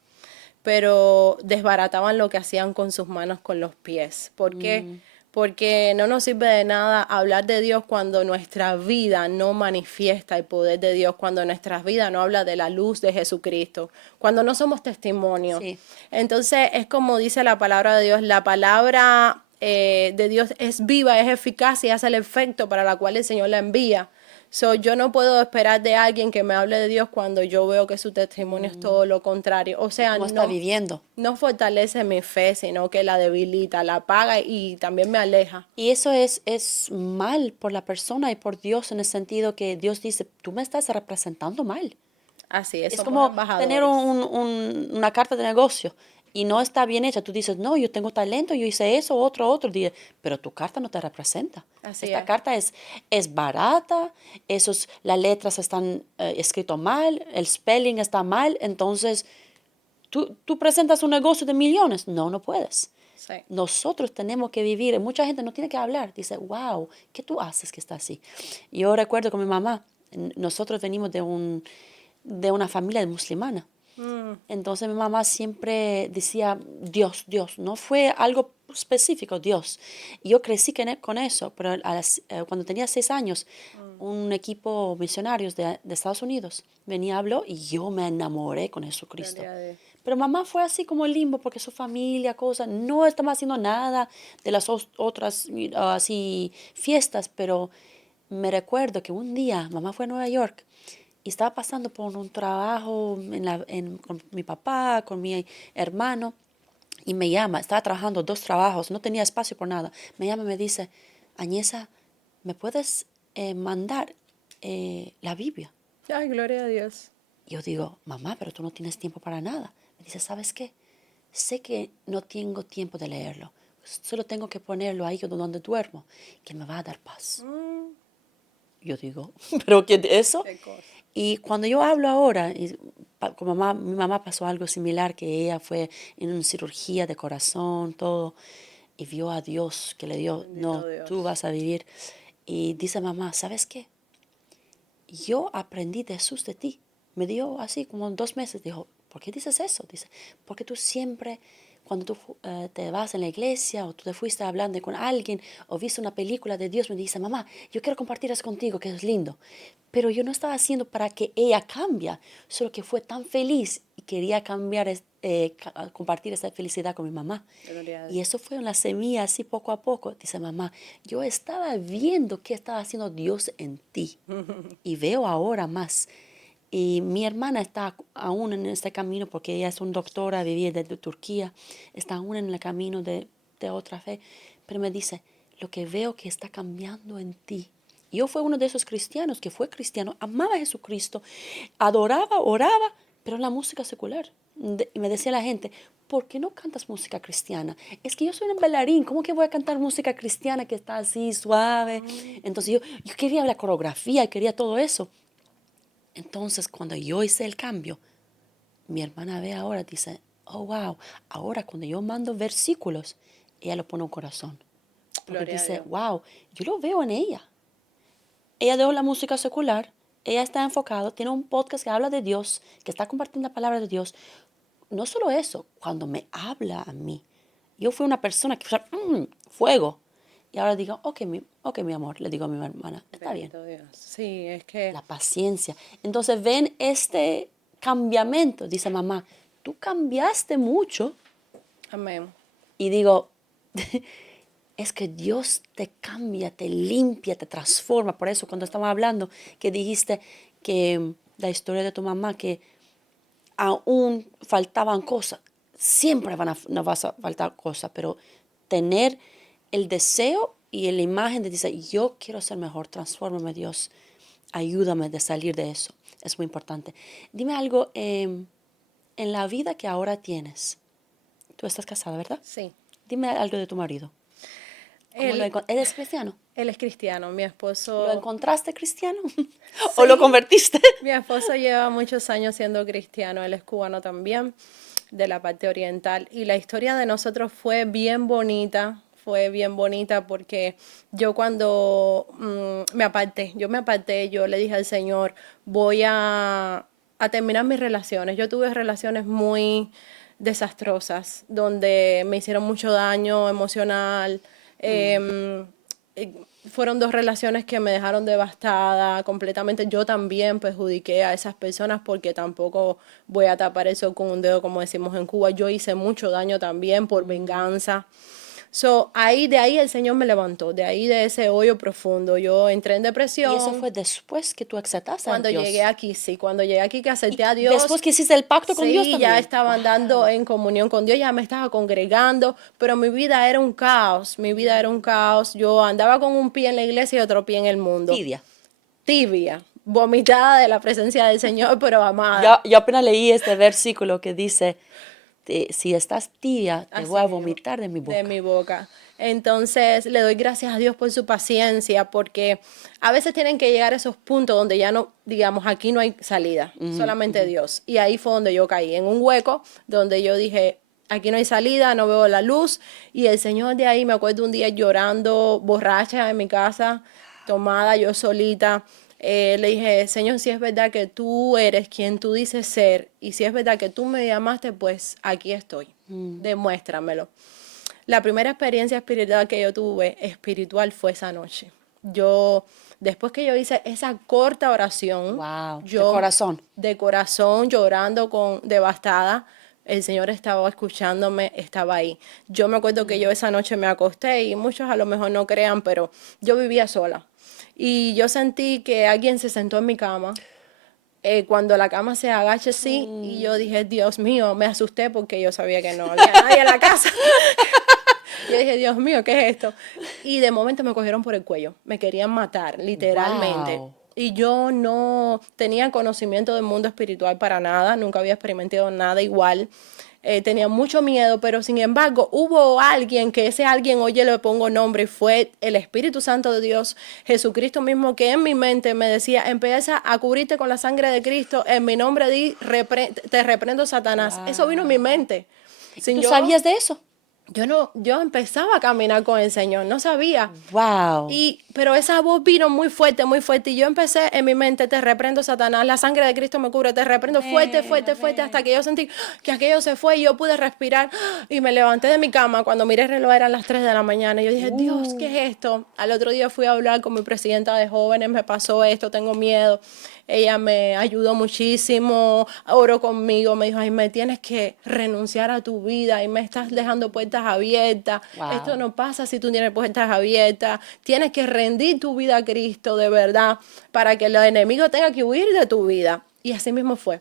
pero desbarataban lo que hacían con sus manos, con los pies. ¿Por qué? Porque no nos sirve de nada hablar de Dios cuando nuestra vida no manifiesta el poder de Dios, cuando nuestra vida no habla de la luz de Jesucristo, cuando no somos testimonio. Sí. Entonces es como dice la palabra de Dios, la palabra de Dios es viva, es eficaz y hace el efecto para la cual el Señor la envía. So, yo no puedo esperar de alguien que me hable de Dios cuando yo veo que su testimonio es todo lo contrario. O ¿Y sea, cómo está no, viviendo? no fortalece mi fe, sino que la debilita, la apaga y también me aleja. Y eso es mal por la persona y por Dios en el sentido que Dios dice, tú me estás representando mal. Así es, Es somos como tener embajadores. una carta de negocio y no está bien hecha. Tú dices, no, yo tengo talento, yo hice eso, otro día, pero tu carta no te representa. Así Esta es. carta es barata, las letras están escritas mal, el spelling está mal, entonces tú presentas un negocio de millones. No, no puedes. Sí. Nosotros tenemos que vivir, mucha gente no tiene que hablar, dice, wow, ¿qué tú haces que está así? Yo recuerdo con mi mamá, nosotros venimos de una familia musulmana. Mm, Entonces mi mamá siempre decía Dios, Dios, no fue algo específico, Dios. Y yo crecí con eso, pero cuando tenía 6 años, un equipo misionarios de Estados Unidos venía, habló y yo me enamoré con Jesucristo. gloria a Dios. Pero mamá fue así como limbo porque su familia, cosas, no estaba haciendo nada de las otras así fiestas, pero me recuerdo que un día mamá fue a Nueva York y estaba pasando por un trabajo con mi papá, con mi hermano, y me llama, estaba trabajando 2 trabajos, no tenía espacio por nada. Me llama y me dice, Añesa, ¿me puedes mandar la Biblia? Ay, gloria a Dios. Yo digo, mamá, pero tú no tienes tiempo para nada. Me dice, ¿sabes qué? Sé que no tengo tiempo de leerlo, solo tengo que ponerlo ahí donde duermo, que me va a dar paz. Mm, Yo digo, ¿pero qué es eso? qué cosa. Y cuando yo hablo ahora, con mi mamá pasó algo similar, que ella fue en una cirugía de corazón, todo, y vio a Dios que le dio, Bendito no, tú Dios. vas a vivir. Y dice mamá, ¿sabes qué? Yo aprendí de Jesús de ti. Me dio así como 2 meses, dijo, ¿por qué dices eso? Dice, porque tú siempre, cuando tú te vas en la iglesia o tú te fuiste hablando con alguien o viste una película de Dios, me dice, mamá, yo quiero compartir eso contigo, que es lindo. Pero yo no estaba haciendo para que ella cambie, solo que fue tan feliz y quería cambiar, compartir esa felicidad con mi mamá. Gloria a Y Dios. eso fue una semilla así poco a poco. Dice mamá, yo estaba viendo qué estaba haciendo Dios en ti y veo ahora más. Y mi hermana está aún en este camino porque ella es una doctora, vivía desde Turquía, está aún en el camino de otra fe, pero me dice, lo que veo que está cambiando en ti. Yo fui uno de esos cristianos que fue cristiano, amaba a Jesucristo, adoraba, oraba, pero en la música secular. Y me decía la gente, ¿por qué no cantas música cristiana? Es que yo soy un bailarín, ¿cómo que voy a cantar música cristiana que está así suave? Entonces yo quería la coreografía y quería todo eso. Entonces, cuando yo hice el cambio, mi hermana ve ahora, dice, oh, wow, ahora cuando yo mando versículos, ella lo pone un corazón. Porque Gloria a dice, Dios. wow, yo lo veo en ella. Ella dejó la música secular, ella está enfocada, tiene un podcast que habla de Dios, que está compartiendo la palabra de Dios. No solo eso, cuando me habla a mí, yo fui una persona que fue, fuego. Y ahora digo, ok, mi amor, le digo a mi hermana, está bien. Bendito Dios. Sí, es que, La paciencia. Entonces ven este cambiamiento, dice mamá, tú cambiaste mucho. amén. Y digo, es que Dios te cambia, te limpia, te transforma. Por eso cuando estamos hablando, que dijiste que la historia de tu mamá, que aún faltaban cosas, siempre nos va a faltar cosas, pero tener el deseo y la imagen de decir, yo quiero ser mejor, transfórmame Dios, ayúdame de salir de eso. Es muy importante. Dime algo, en la vida que ahora tienes, tú estás casada, ¿verdad? Sí. Dime algo de tu marido. Él, ¿Él es cristiano? él es cristiano, mi ¿Lo esposo. encontraste cristiano? ¿O lo Sí, convertiste? mi esposo lleva muchos años siendo cristiano, él es cubano también, de la parte oriental. Y la historia de nosotros fue bien bonita porque yo cuando me aparté, yo le dije al Señor, voy a terminar mis relaciones. Yo tuve relaciones muy desastrosas, donde me hicieron mucho daño emocional. Eh, Fueron dos relaciones que me dejaron devastada completamente. Yo también perjudiqué a esas personas porque tampoco voy a tapar eso con un dedo, como decimos en Cuba. Yo hice mucho daño también por venganza. So, de ahí el Señor me levantó, de ahí de ese hoyo profundo. Yo entré en Y eso depresión. fue después que tú aceptaste a Cuando llegué Dios. aquí, sí, cuando llegué aquí que Y acepté a después Dios, que hiciste el pacto con Dios sí, ya también. estaba andando Wow. en comunión con Dios, ya me estaba congregando, pero mi vida era un caos, mi vida era un caos. Yo andaba con un pie en la iglesia y otro pie en el mundo. Tibia. Tibia, vomitada de la presencia del Señor, pero amada. Yo apenas leí este versículo que dice, si estás tibia, te voy Así a mismo, vomitar de mi de boca. mi boca. Entonces le doy gracias a Dios por su paciencia, porque a veces tienen que llegar a esos puntos donde ya no, digamos, aquí no hay salida, solamente Dios. Y ahí fue donde yo caí, en un hueco donde yo dije, aquí no hay salida, no veo la luz. Y el Señor de ahí, me acuerdo un día llorando, borracha en mi casa, tomada, yo solita. Le dije, Señor, si es verdad que tú eres quien tú dices ser, y si es verdad que tú me llamaste, pues aquí estoy. Demuéstramelo. La primera experiencia espiritual que yo tuve, espiritual, fue esa noche. Yo, después que yo hice esa corta oración, Wow. De yo corazón. de corazón llorando devastada, el Señor estaba escuchándome, estaba ahí. Yo me acuerdo que yo esa noche me acosté y muchos a lo mejor no crean, pero yo vivía sola. Y yo sentí que alguien se sentó en mi cama. Cuando la cama se agacha así, y yo dije, Dios mío, me asusté porque yo sabía que no había nadie en la casa. Yo dije, Dios mío, ¿qué es esto? Y de momento me cogieron por el cuello, me querían matar, literalmente. Wow. Y yo no tenía conocimiento del mundo espiritual para nada, nunca había experimentado nada igual. Tenía mucho miedo, pero sin embargo hubo alguien, que ese alguien, oye, le pongo nombre, y fue el Espíritu Santo de Dios, Jesucristo mismo, que en mi mente me decía, empieza a cubrirte con la sangre de Cristo, en mi nombre te reprendo, Satanás. Eso vino en mi Wow. mente. ¿Y Sin tú yo sabías de eso? yo no, yo empezaba a caminar con el Señor, no sabía. Wow. Pero esa voz vino muy fuerte, y yo empecé en mi mente, te reprendo, Satanás, la sangre de Cristo me cubre, te reprendo fuerte, Amén, fuerte, fuerte, hasta amén. que yo sentí que aquello se fue y yo pude respirar y me levanté de mi cama. Cuando miré el reloj eran las 3 de la mañana y yo dije, Dios, ¿qué Uh, es esto? Al otro día fui a hablar con mi presidenta de jóvenes, me pasó esto, tengo miedo. Ella me ayudó muchísimo, oró conmigo, me dijo, ay, me tienes que renunciar a tu vida y me estás dejando puertas abiertas. Esto wow. no pasa si tú tienes puertas abiertas. Tienes que rendir tu vida a Cristo de verdad para que el enemigo tenga que huir de tu vida. Y así mismo fue.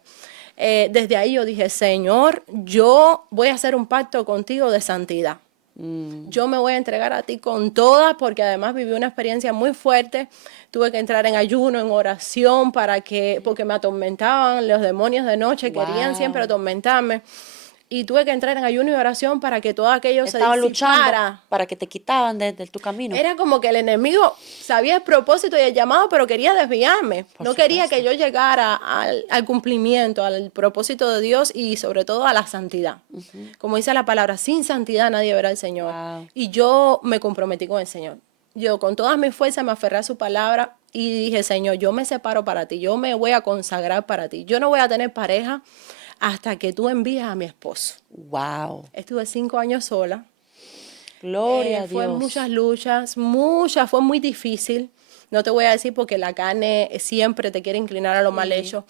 Desde ahí yo dije, Señor, yo voy a hacer un pacto contigo de santidad. Yo me voy a entregar a ti con todas, porque además viví una experiencia muy fuerte. Tuve que entrar en ayuno, en oración, porque me atormentaban los demonios de noche, querían siempre Wow. atormentarme. Y tuve que entrar en ayuno y oración para que todo aquello se Estaban luchando disipara. para que te quitaban de tu camino. Era como que el enemigo sabía el propósito y el llamado, pero quería desviarme. Por No quería que supuesto. yo llegara al cumplimiento, al propósito de Dios y sobre todo a la santidad. Como dice la palabra, sin santidad nadie verá al Señor. Wow. Y yo me comprometí con el Señor. Yo con todas mis fuerzas me aferré a su palabra y dije, Señor, yo me separo para ti, yo me voy a consagrar para ti. Yo no voy a tener pareja hasta que tú envíes a mi esposo. Wow. Estuve 5 años sola. Gloria a Fue Dios. muchas luchas, fue muy difícil. No te voy a decir porque la carne siempre te quiere inclinar a lo mal hecho,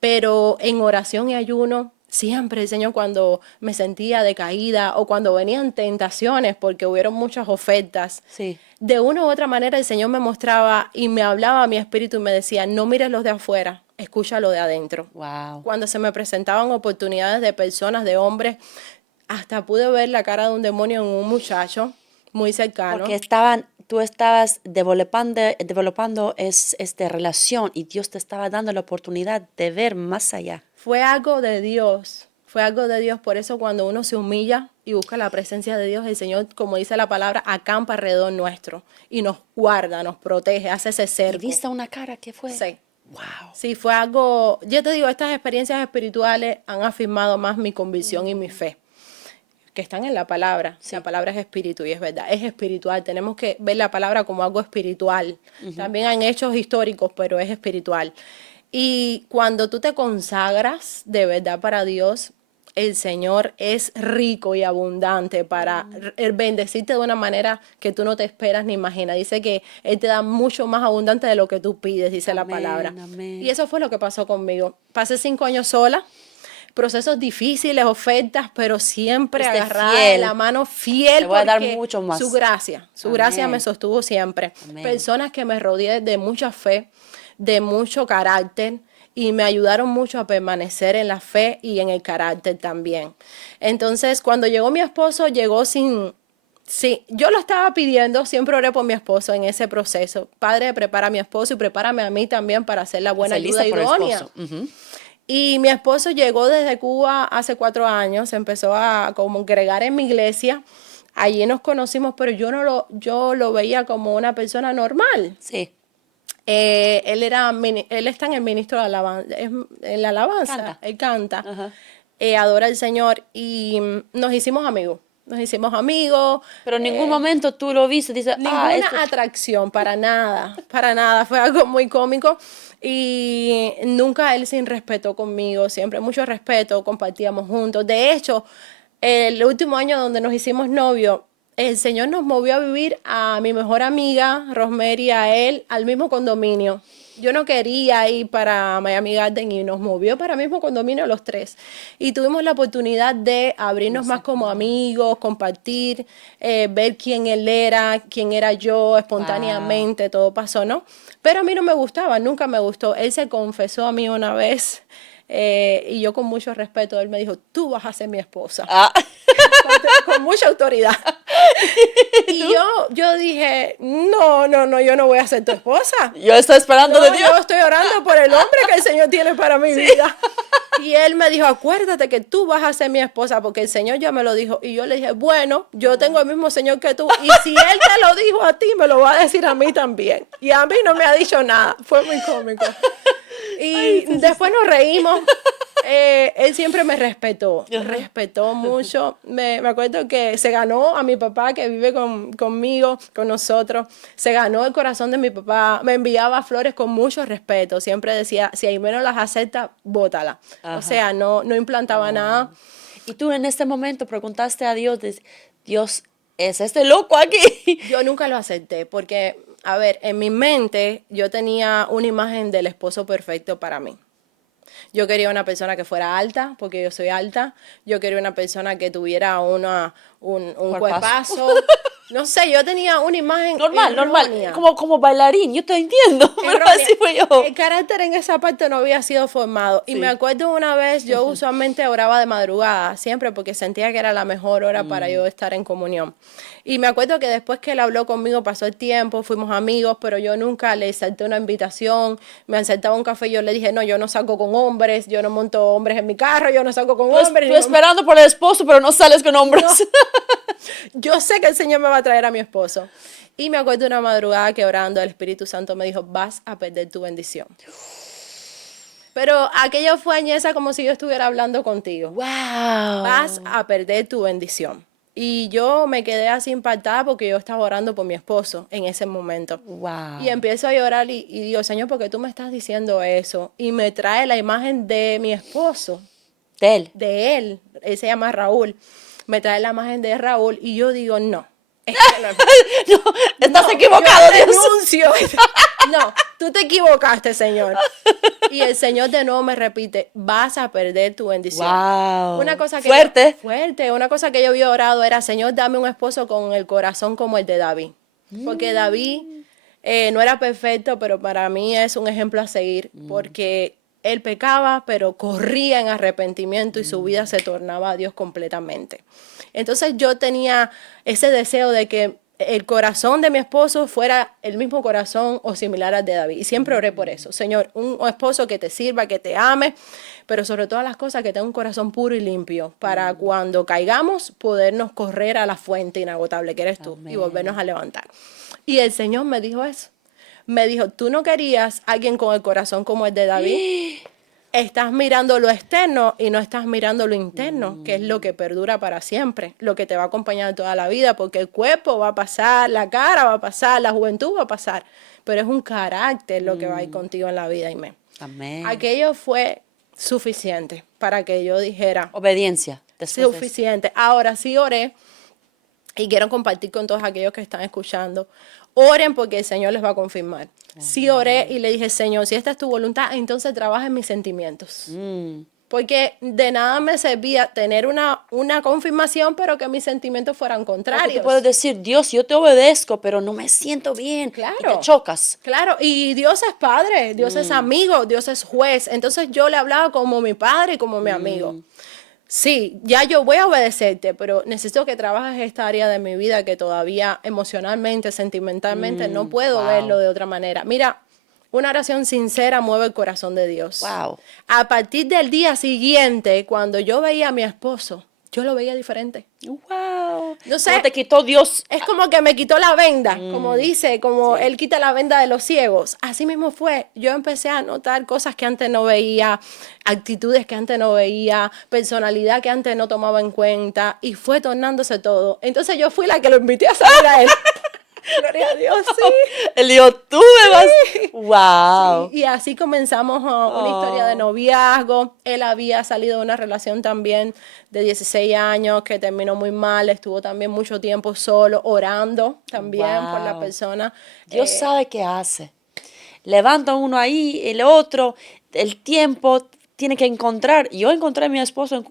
pero en oración y ayuno, siempre el Señor, cuando me sentía decaída o cuando venían tentaciones, porque hubieron muchas ofertas, Sí. de una u otra manera el Señor me mostraba y me hablaba a mi espíritu y me decía, no mires los de afuera, escucha lo de adentro. Wow. Cuando se me presentaban oportunidades de personas, de hombres, hasta pude ver la cara de un demonio en un muchacho. muy cercano. Porque tú estabas developando esta relación y Dios te estaba dando la oportunidad de ver más allá. Fue algo de Dios, fue algo de Dios. Por eso cuando uno se humilla y busca la presencia de Dios, el Señor, como dice la palabra, acampa alrededor nuestro y nos guarda, nos protege, hace ese ¿Y cerco. viste una cara que fue? Sí. Wow. Sí, fue algo, yo te digo, estas experiencias espirituales han afirmado más mi convicción y mi fe, que están en la palabra. Sí. La palabra es espíritu y es verdad, es espiritual. Tenemos que ver la palabra como algo espiritual. También hay hechos históricos, pero es espiritual. Y cuando tú te consagras de verdad para Dios, el Señor es rico y abundante para bendecirte de una manera que tú no te esperas ni imaginas. Dice que Él te da mucho más abundante de lo que tú pides, dice la palabra. Amén. Y eso fue lo que pasó conmigo. Pasé 5 años sola, procesos difíciles, ofertas, pero siempre Fuiste agarrada de fiel. la mano, fiel. Te voy a dar porque mucho más. su gracia Amén. me sostuvo siempre. Amén. Personas que me rodeé de mucha fe, de mucho carácter, y me ayudaron mucho a permanecer en la fe y en el carácter también. Entonces, cuando llegó mi esposo, llegó sin... Sí, yo lo estaba pidiendo, siempre oré por mi esposo en ese proceso. Padre, prepara a mi esposo y prepárame a mí también para ser la buena Ser ayuda lista por el idónea. esposo. Ujú. Y mi esposo llegó desde Cuba hace 4 años, empezó a como congregar en mi iglesia. Allí nos conocimos, pero yo lo veía como una persona normal. Sí. Él está en el ministro de alabanza, en la alabanza, Canta. él canta, Ajá. adora al Señor y nos hicimos amigos. Pero en ningún momento tú lo viste, dices, Ninguna esto. atracción, para nada, fue algo muy cómico y nunca él sin respeto conmigo, siempre mucho respeto, compartíamos juntos. De hecho, el último año donde nos hicimos novios, el Señor nos movió a vivir a mi mejor amiga, Rosemary, a él, al mismo condominio. Yo no quería ir para Miami Garden y nos movió para el mismo condominio los 3. Y tuvimos la oportunidad de abrirnos más como amigos, compartir, ver quién él era, quién era yo, espontáneamente, todo pasó, ¿no? Pero a mí no me gustaba, nunca me gustó. Él se confesó a mí una vez y yo con mucho respeto, él me dijo, tú vas a ser mi esposa. Con mucha autoridad. Y yo dije, no, yo no voy a ser tu esposa. Yo estoy esperando de Dios. Yo estoy orando por el hombre que el Señor tiene para mi vida. Y él me dijo, acuérdate que tú vas a ser mi esposa, porque el Señor ya me lo dijo. Y yo le dije, bueno, yo tengo el mismo Señor que tú. Y si Él te lo dijo a ti, me lo va a decir a mí también. Y a mí no me ha dicho nada. Fue muy cómico. Y después nos reímos. Él siempre me respetó mucho. Me acuerdo que se ganó a mi papá que vive conmigo, con nosotros. Se ganó el corazón de mi papá. Me enviaba flores con mucho respeto. Siempre decía, si ahí menos las acepta, bótala. Ajá. O sea, no implantaba nada. Y tú en este momento preguntaste a Dios, Dios, ¿es este loco aquí? Yo nunca lo acepté porque, a ver, en mi mente yo tenía una imagen del esposo perfecto para mí. Yo quería una persona que fuera alta, porque yo soy alta. Yo quería una persona que tuviera un cuerpazo. No sé, yo tenía una imagen normal, errónea. como bailarín, yo te entiendo, pero así fue yo. El carácter en esa parte no había sido formado. Sí. Y me acuerdo una vez, yo usualmente oraba de madrugada, siempre porque sentía que era la mejor hora para yo estar en comunión. Y me acuerdo que después que él habló conmigo, pasó el tiempo, fuimos amigos, pero yo nunca le salté una invitación, me acertaba un café y yo le dije, no, yo no salgo con hombres, yo no monto hombres en mi carro, yo no salgo con hombres. Tú esperando por el esposo, pero no sales con hombres. No. Yo sé que el Señor me va a traer a mi esposo. Y me acuerdo una madrugada que orando, el Espíritu Santo me dijo, vas a perder tu bendición. Pero aquello fue añeza como si yo estuviera hablando contigo. Wow. Vas a perder tu bendición. Y yo me quedé así impactada porque yo estaba orando por mi esposo en ese momento. Wow. Y empiezo a llorar y digo, Señor, ¿por qué tú me estás diciendo eso? Y me trae la imagen de mi esposo. De él. De él. Él se llama Raúl. Me trae la imagen de Raúl y yo digo, no. Es que no, estás equivocado, Dios. Renuncio. No, tú te equivocaste, Señor. Y el Señor de nuevo me repite, vas a perder tu bendición. Wow. Una cosa que fuerte. Una cosa que yo había orado era, Señor, dame un esposo con el corazón como el de David. Porque David no era perfecto, pero para mí es un ejemplo a seguir. Porque él pecaba, pero corría en arrepentimiento y su vida se tornaba a Dios completamente. Entonces yo tenía ese deseo de que el corazón de mi esposo fuera el mismo corazón o similar al de David. Y siempre oré por eso. Señor, un esposo que te sirva, que te ame, pero sobre todas las cosas que tenga un corazón puro y limpio para cuando caigamos podernos correr a la fuente inagotable que eres tú y volvernos Amén. a levantar. Y el Señor me dijo eso. Me dijo, tú no querías a alguien con el corazón como el de David. Estás mirando lo externo y no estás mirando lo interno, que es lo que perdura para siempre, lo que te va a acompañar toda la vida, porque el cuerpo va a pasar, la cara va a pasar, la juventud va a pasar, pero es un carácter lo que va a ir contigo en la vida, Aimee. Amén. Aquello fue suficiente para que yo dijera, Obediencia. Después de eso. suficiente. Ahora sí oré y quiero compartir con todos aquellos que están escuchando. Oren porque el Señor les va a confirmar. Sí oré y le dije, Señor, si esta es tu voluntad, entonces trabaja en mis sentimientos. Porque de nada me servía tener una confirmación, pero que mis sentimientos fueran Porque contrarios. tú puedes decir, Dios, yo te obedezco, pero no me siento bien. Y te Claro. chocas. Claro, y Dios es padre, Dios es amigo, Dios es juez. Entonces yo le hablaba como mi padre y como mi amigo. Sí, ya yo voy a obedecerte, pero necesito que trabajes esta área de mi vida que todavía emocionalmente, sentimentalmente, no puedo verlo Wow. de otra manera. Mira, una oración sincera mueve el corazón de Dios. Wow. A partir del día siguiente, cuando yo veía a mi esposo, yo lo veía diferente. Wow. No sé, ¿Cómo te quitó Dios? es como que me quitó la venda, como dice, como Él quita la venda de los ciegos. Así mismo fue. Yo empecé a notar cosas que antes no veía, actitudes que antes no veía, personalidad que antes no tomaba en cuenta y fue tornándose todo. Entonces yo fui la que lo invité a salir a él. Gloria a Dios, sí. Él dijo, tú me vas. Wow. Y así comenzamos una historia de Oh. noviazgo. Él había salido de una relación también de 16 años que terminó muy mal. Estuvo también mucho tiempo solo, orando también por la Wow. persona. Dios sabe qué hace. Levanta uno ahí, el otro, el tiempo tiene que encontrar. Yo encontré a mi esposo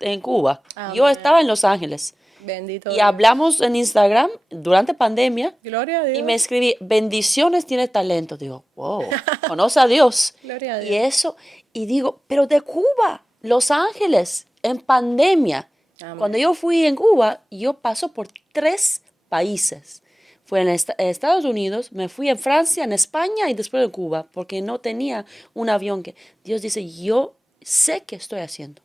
en Cuba. Yo Amén. estaba en Los Ángeles. Bendito Y Dios. hablamos en Instagram durante pandemia. Gloria a Y Dios. me escribí, bendiciones, tienes talento. Digo, wow, conoce a Dios. Gloria a Y Dios. eso, y digo, pero de Cuba, Los Ángeles, en pandemia. Amén. Cuando yo fui en Cuba, yo paso por 3 países. Fui en Estados Unidos, me fui en Francia, en España y después en Cuba, porque no tenía un avión que Dios dice, yo sé qué estoy haciendo.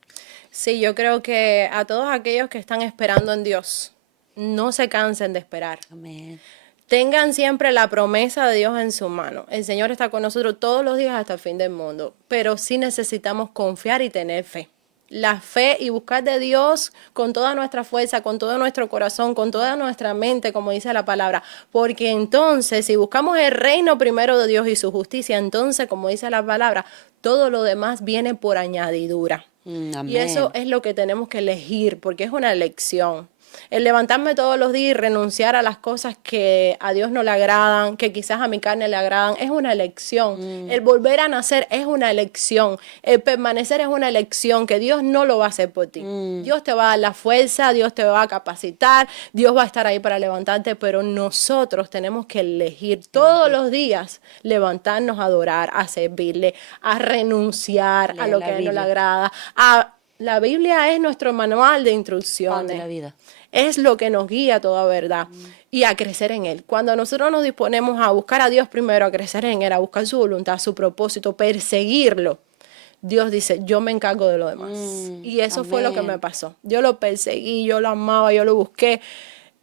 Sí, yo creo que a todos aquellos que están esperando en Dios, no se cansen de esperar. Amén. Tengan siempre la promesa de Dios en su mano. El Señor está con nosotros todos los días hasta el fin del mundo, pero sí necesitamos confiar y tener fe. La fe y buscar de Dios con toda nuestra fuerza, con todo nuestro corazón, con toda nuestra mente, como dice la palabra. Porque entonces, si buscamos el reino primero de Dios y su justicia, entonces, como dice la palabra, todo lo demás viene por añadidura. Y eso Amén. es lo que tenemos que elegir, porque es una elección. El levantarme todos los días y renunciar a las cosas que a Dios no le agradan, que quizás a mi carne le agradan, es una elección. El volver a nacer es una elección. El permanecer es una elección que Dios no lo va a hacer por ti. Dios te va a dar la fuerza, Dios te va a capacitar, Dios va a estar ahí para levantarte, pero nosotros tenemos que elegir todos los días levantarnos a adorar, a servirle, a renunciar a Leer lo la que a Él no le Biblia. agrada. La Biblia es nuestro manual de Pan de instrucciones. la vida. Es lo que nos guía a toda verdad y a crecer en Él. Cuando nosotros nos disponemos a buscar a Dios primero, a crecer en Él, a buscar su voluntad, su propósito, perseguirlo, Dios dice, yo me encargo de lo demás. Y eso fue lo que me Amén. pasó. Yo lo perseguí, yo lo amaba, yo lo busqué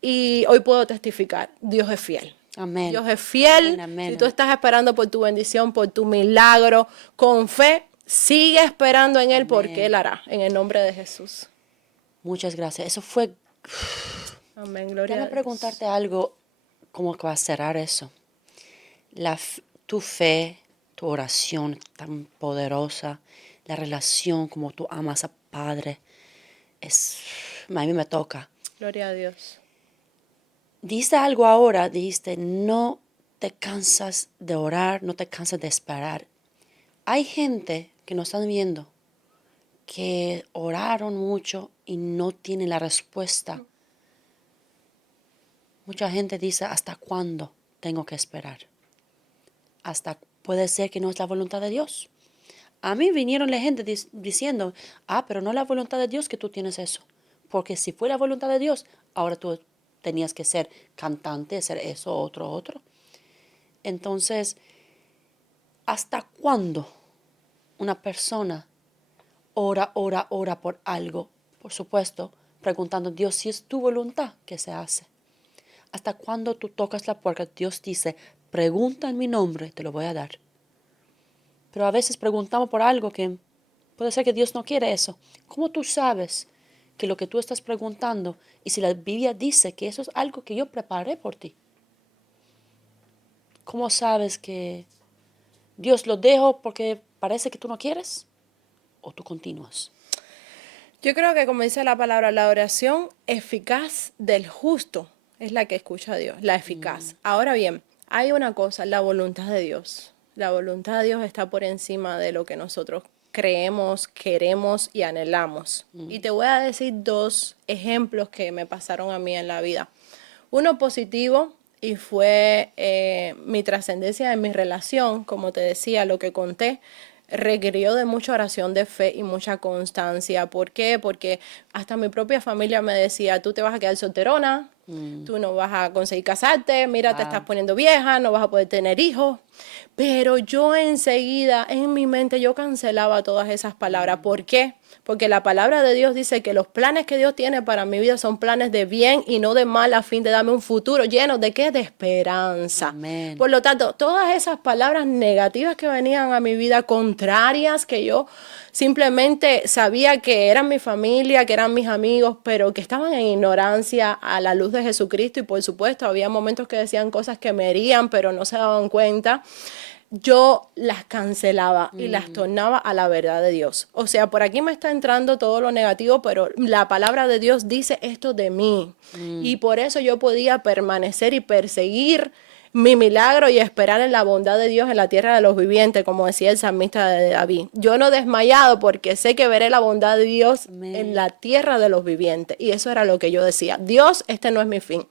y hoy puedo testificar, Dios es fiel. Amén. Dios es fiel. Amén, amén, Si tú amén. estás esperando por tu bendición, por tu milagro, con fe, sigue esperando en Él porque Él hará, en el nombre de Jesús. Muchas gracias. Eso fue. Amén, gloria a Déjame Dios. preguntarte algo, como que va a cerrar eso. Tu fe, tu oración tan poderosa, la relación como tú amas a Padre, a mí me toca. Gloria a Dios. Dijiste algo ahora, dijiste, no te cansas de orar, no te cansas de esperar. Hay gente que nos están viendo que oraron mucho y no tienen la respuesta. Mucha gente dice, ¿hasta cuándo tengo que esperar? Puede ser que no es la voluntad de Dios. A mí vinieron la gente diciendo, pero no es la voluntad de Dios que tú tienes eso. Porque si fue la voluntad de Dios, ahora tú tenías que ser cantante, ser eso, otro. Entonces, ¿hasta cuándo una persona ora por algo? Por supuesto, preguntando, Dios, si es tu voluntad, ¿qué se hace? ¿Hasta cuándo tú tocas la puerta? Dios dice, pregunta en mi nombre, te lo voy a dar. Pero a veces preguntamos por algo que puede ser que Dios no quiere eso. ¿Cómo tú sabes que lo que tú estás preguntando, y si la Biblia dice que eso es algo que yo preparé por ti? ¿Cómo sabes que Dios lo dejo porque parece que tú no quieres? ¿O tú continúas? Yo creo que, como dice la palabra, la oración eficaz del justo es la que escucha a Dios, la eficaz. Ahora bien, hay una cosa, la voluntad de Dios. La voluntad de Dios está por encima de lo que nosotros creemos, queremos y anhelamos. Y te voy a decir dos ejemplos que me pasaron a mí en la vida. Uno positivo y fue mi trascendencia en mi relación, como te decía, lo que conté requirió de mucha oración de fe y mucha constancia. ¿Por qué? Porque hasta mi propia familia me decía, tú te vas a quedar solterona, tú no vas a conseguir casarte, mira, te estás poniendo vieja, no vas a poder tener hijos. Pero yo enseguida, en mi mente, yo cancelaba todas esas palabras. ¿Por qué? Porque la palabra de Dios dice que los planes que Dios tiene para mi vida son planes de bien y no de mal, a fin de darme un futuro lleno de ¿qué? De esperanza. Amén. Por lo tanto, todas esas palabras negativas que venían a mi vida, contrarias, que yo simplemente sabía que eran mi familia, que eran mis amigos, pero que estaban en ignorancia a la luz de Jesucristo, y por supuesto había momentos que decían cosas que me herían, pero no se daban cuenta. Yo las cancelaba y las tornaba a la verdad de Dios. O sea, por aquí me está entrando todo lo negativo, pero la palabra de Dios dice esto de mí. Y por eso yo podía permanecer y perseguir mi milagro y esperar en la bondad de Dios en la tierra de los vivientes, como decía el salmista de David. Yo no he desmayado porque sé que veré la bondad de Dios en la tierra de los vivientes. Y eso era lo que yo decía. Dios, este no es mi fin.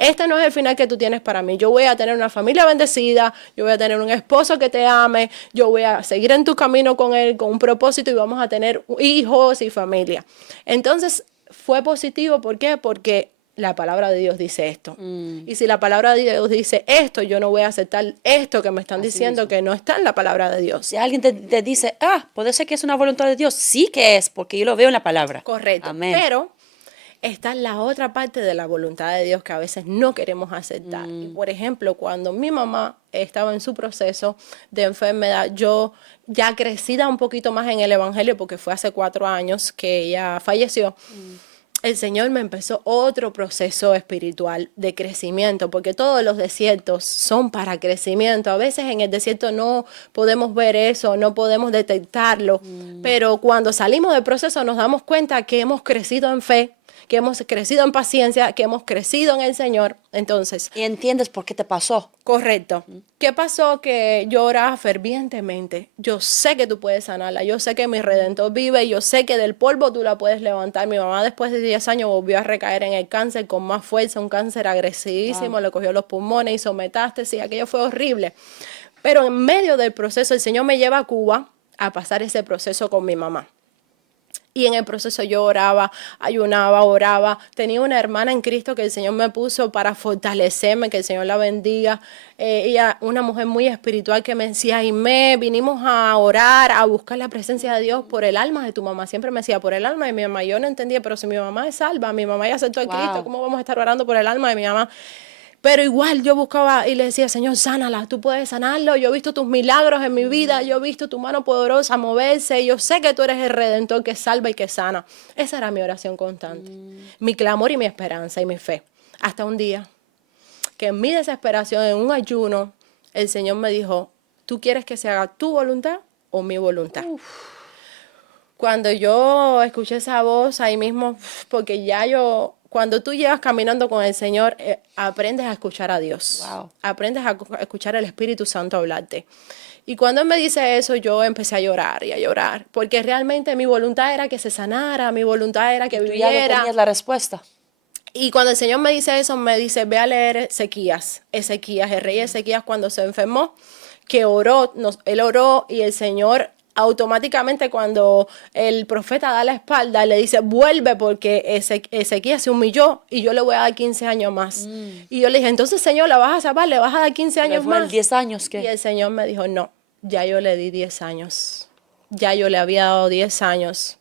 Este no es el final que tú tienes para mí. Yo voy a tener una familia bendecida, yo voy a tener un esposo que te ame, yo voy a seguir en tu camino con él, con un propósito, y vamos a tener hijos y familia. Entonces, fue positivo. ¿Por qué? Porque la palabra de Dios dice esto. Y si la palabra de Dios dice esto, yo no voy a aceptar esto que me están diciendo mismo. que no está en la palabra de Dios. Si alguien te dice, puede ser que es una voluntad de Dios, sí que es, porque yo lo veo en la palabra. Correcto. Amén. Pero está la otra parte de la voluntad de Dios que a veces no queremos aceptar. Y por ejemplo, cuando mi mamá estaba en su proceso de enfermedad, yo ya crecida un poquito más en el evangelio, porque fue hace 4 años que ella falleció, el Señor me empezó otro proceso espiritual de crecimiento, porque todos los desiertos son para crecimiento. A veces en el desierto no podemos ver eso, no podemos detectarlo, pero cuando salimos del proceso nos damos cuenta que hemos crecido en fe, que hemos crecido en paciencia, que hemos crecido en el Señor. Entonces, Y entiendes por qué te pasó. correcto. ¿Qué pasó? Que yo oraba fervientemente. Yo sé que tú puedes sanarla. Yo sé que mi Redentor vive. Yo sé que del polvo tú la puedes levantar. Mi mamá después de 10 años volvió a recaer en el cáncer con más fuerza, un cáncer agresivísimo. Le cogió los pulmones, hizo metástasis. Aquello fue horrible. Pero en medio del proceso, el Señor me lleva a Cuba a pasar ese proceso con mi mamá. Y en el proceso yo oraba, ayunaba, oraba. Tenía una hermana en Cristo que el Señor me puso para fortalecerme, que el Señor la bendiga. Ella, una mujer muy espiritual, que me decía, Aimé, vinimos a orar, a buscar la presencia de Dios por el alma de tu mamá. Siempre me decía, por el alma de mi mamá. Yo no entendía, pero si mi mamá es salva, mi mamá ya aceptó a Cristo, ¿cómo vamos a estar orando por el alma de mi mamá? Pero igual yo buscaba y le decía, Señor, sánala, tú puedes sanarlo. Yo he visto tus milagros en mi vida, yo he visto tu mano poderosa moverse. Yo sé que tú eres el Redentor que salva y que sana. Esa era mi oración constante, mi clamor y mi esperanza y mi fe. Hasta un día que en mi desesperación, en un ayuno, el Señor me dijo, ¿tú quieres que se haga tu voluntad o mi voluntad? Cuando yo escuché esa voz ahí mismo, porque ya yo, cuando tú llevas caminando con el Señor, aprendes a escuchar a Dios. Wow. Aprendes a escuchar al Espíritu Santo hablarte. Y cuando Él me dice eso, yo empecé a llorar y a llorar, porque realmente mi voluntad era que se sanara, mi voluntad era que Tú ya viviera. no tenías la respuesta. Y cuando el Señor me dice eso, me dice, ve a leer Ezequías, el rey Ezequías cuando se enfermó, que oró, él oró y el Señor automáticamente cuando el profeta da la espalda, le dice, vuelve porque Ezequías se humilló y yo le voy a dar 15 años más. Y yo le dije, entonces, Señor, ¿la vas a salvar? ¿Le vas a dar 15 años Fue el más? 10 años Y el Señor me dijo, no, ya yo le di 10 años. Ya yo le había dado 10 años.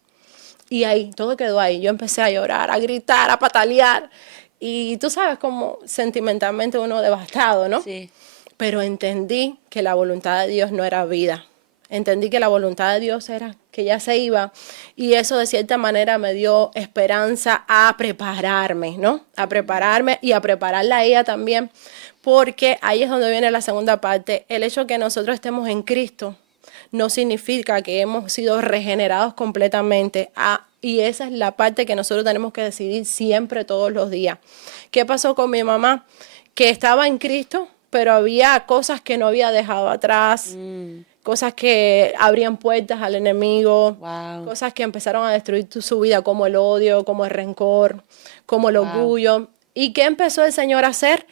Y ahí, todo quedó ahí. Yo empecé a llorar, a gritar, a patalear. Y tú sabes cómo sentimentalmente uno devastado, ¿no? Sí. Pero entendí que la voluntad de Dios no era vida. Entendí que la voluntad de Dios era que ya se iba. Y eso de cierta manera me dio esperanza a prepararme, ¿no? A prepararme y a prepararla a ella también. Porque ahí es donde viene la segunda parte. El hecho de que nosotros estemos en Cristo no significa que hemos sido regenerados completamente. Y esa es la parte que nosotros tenemos que decidir siempre, todos los días. ¿Qué pasó con mi mamá? Que estaba en Cristo, pero había cosas que no había dejado atrás, cosas que abrían puertas al enemigo, Wow. cosas que empezaron a destruir su vida, como el odio, como el rencor, como el orgullo. ¿Y qué empezó el Señor a hacer?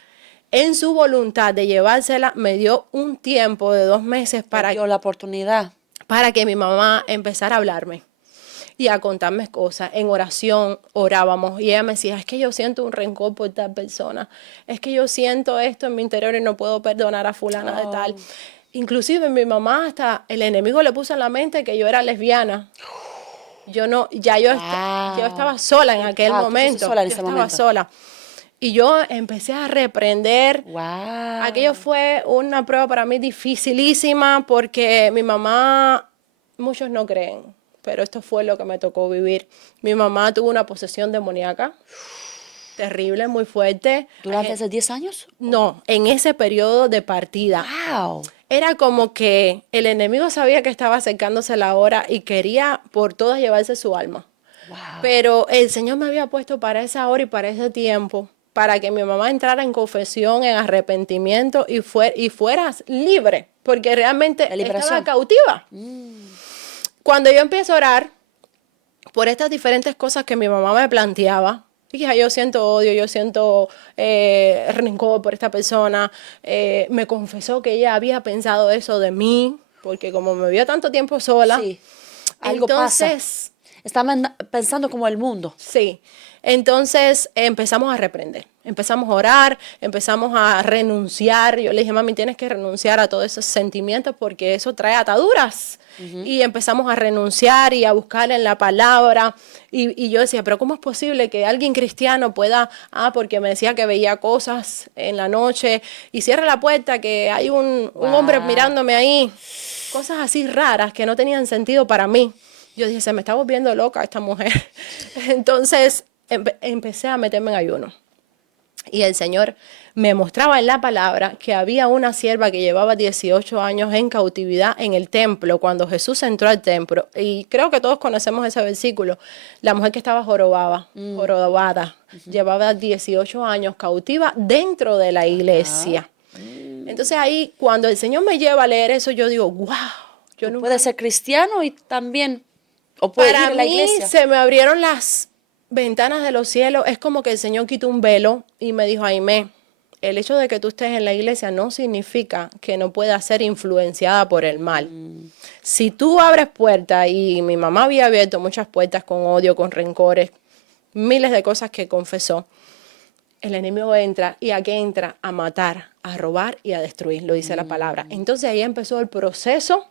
En su voluntad de llevársela, me dio un tiempo de 2 meses Para dio la oportunidad. para que mi mamá empezara a hablarme y a contarme cosas. En oración orábamos y ella me decía, es que yo siento un rencor por tal persona, es que yo siento esto en mi interior y no puedo perdonar a fulana de tal. Inclusive mi mamá hasta el enemigo le puso en la mente que yo era lesbiana. Yo no, ya yo estaba sola en aquel momento. Sola en yo ese estaba momento. sola. Y yo empecé a reprender. Wow. Aquello fue una prueba para mí dificilísima porque mi mamá, muchos no creen, pero esto fue lo que me tocó vivir. Mi mamá tuvo una posesión demoníaca terrible, muy fuerte. ¿Durante esos 10 años? No, en ese periodo de partida. Wow. Era como que el enemigo sabía que estaba acercándose la hora y quería por todas llevarse su alma. Wow. Pero el Señor me había puesto para esa hora y para ese tiempo, para que mi mamá entrara en confesión, en arrepentimiento y fuera libre, porque realmente estaba cautiva. Cuando yo empiezo a orar por estas diferentes cosas que mi mamá me planteaba, dije, yo siento odio, yo siento rencor por esta persona, me confesó que ella había pensado eso de mí, porque como me vio tanto tiempo sola, sí. Algo entonces, pasa. Estaba pensando como el mundo. Sí. Entonces empezamos a reprender, empezamos a orar, empezamos a renunciar. Yo le dije, mami, tienes que renunciar a todos esos sentimientos porque eso trae ataduras. Y empezamos a renunciar y a buscar en la palabra. Y yo decía, pero ¿cómo es posible que alguien cristiano pueda, porque me decía que veía cosas en la noche y cierra la puerta, que hay un hombre mirándome ahí? Cosas así raras que no tenían sentido para mí. Yo dije, se me está volviendo loca esta mujer. Entonces empecé a meterme en ayuno. Y el Señor me mostraba en la palabra que había una sierva que llevaba 18 años en cautividad en el templo, cuando Jesús entró al templo. Y creo que todos conocemos ese versículo. La mujer que estaba jorobada, llevaba 18 años cautiva dentro de la iglesia. Entonces ahí, cuando el Señor me lleva a leer eso, yo digo, wow. Yo nunca... Puede ser cristiano y también, o puede ir a la iglesia. Para mí se me abrieron las ventanas de los cielos. Es como que el Señor quitó un velo y me dijo, Aimé, el hecho de que tú estés en la iglesia no significa que no puedas ser influenciada por el mal. Si tú abres puertas, y mi mamá había abierto muchas puertas con odio, con rencores, miles de cosas que confesó, el enemigo entra, ¿y a qué entra? A matar, a robar y a destruir, lo dice la palabra. Entonces ahí empezó el proceso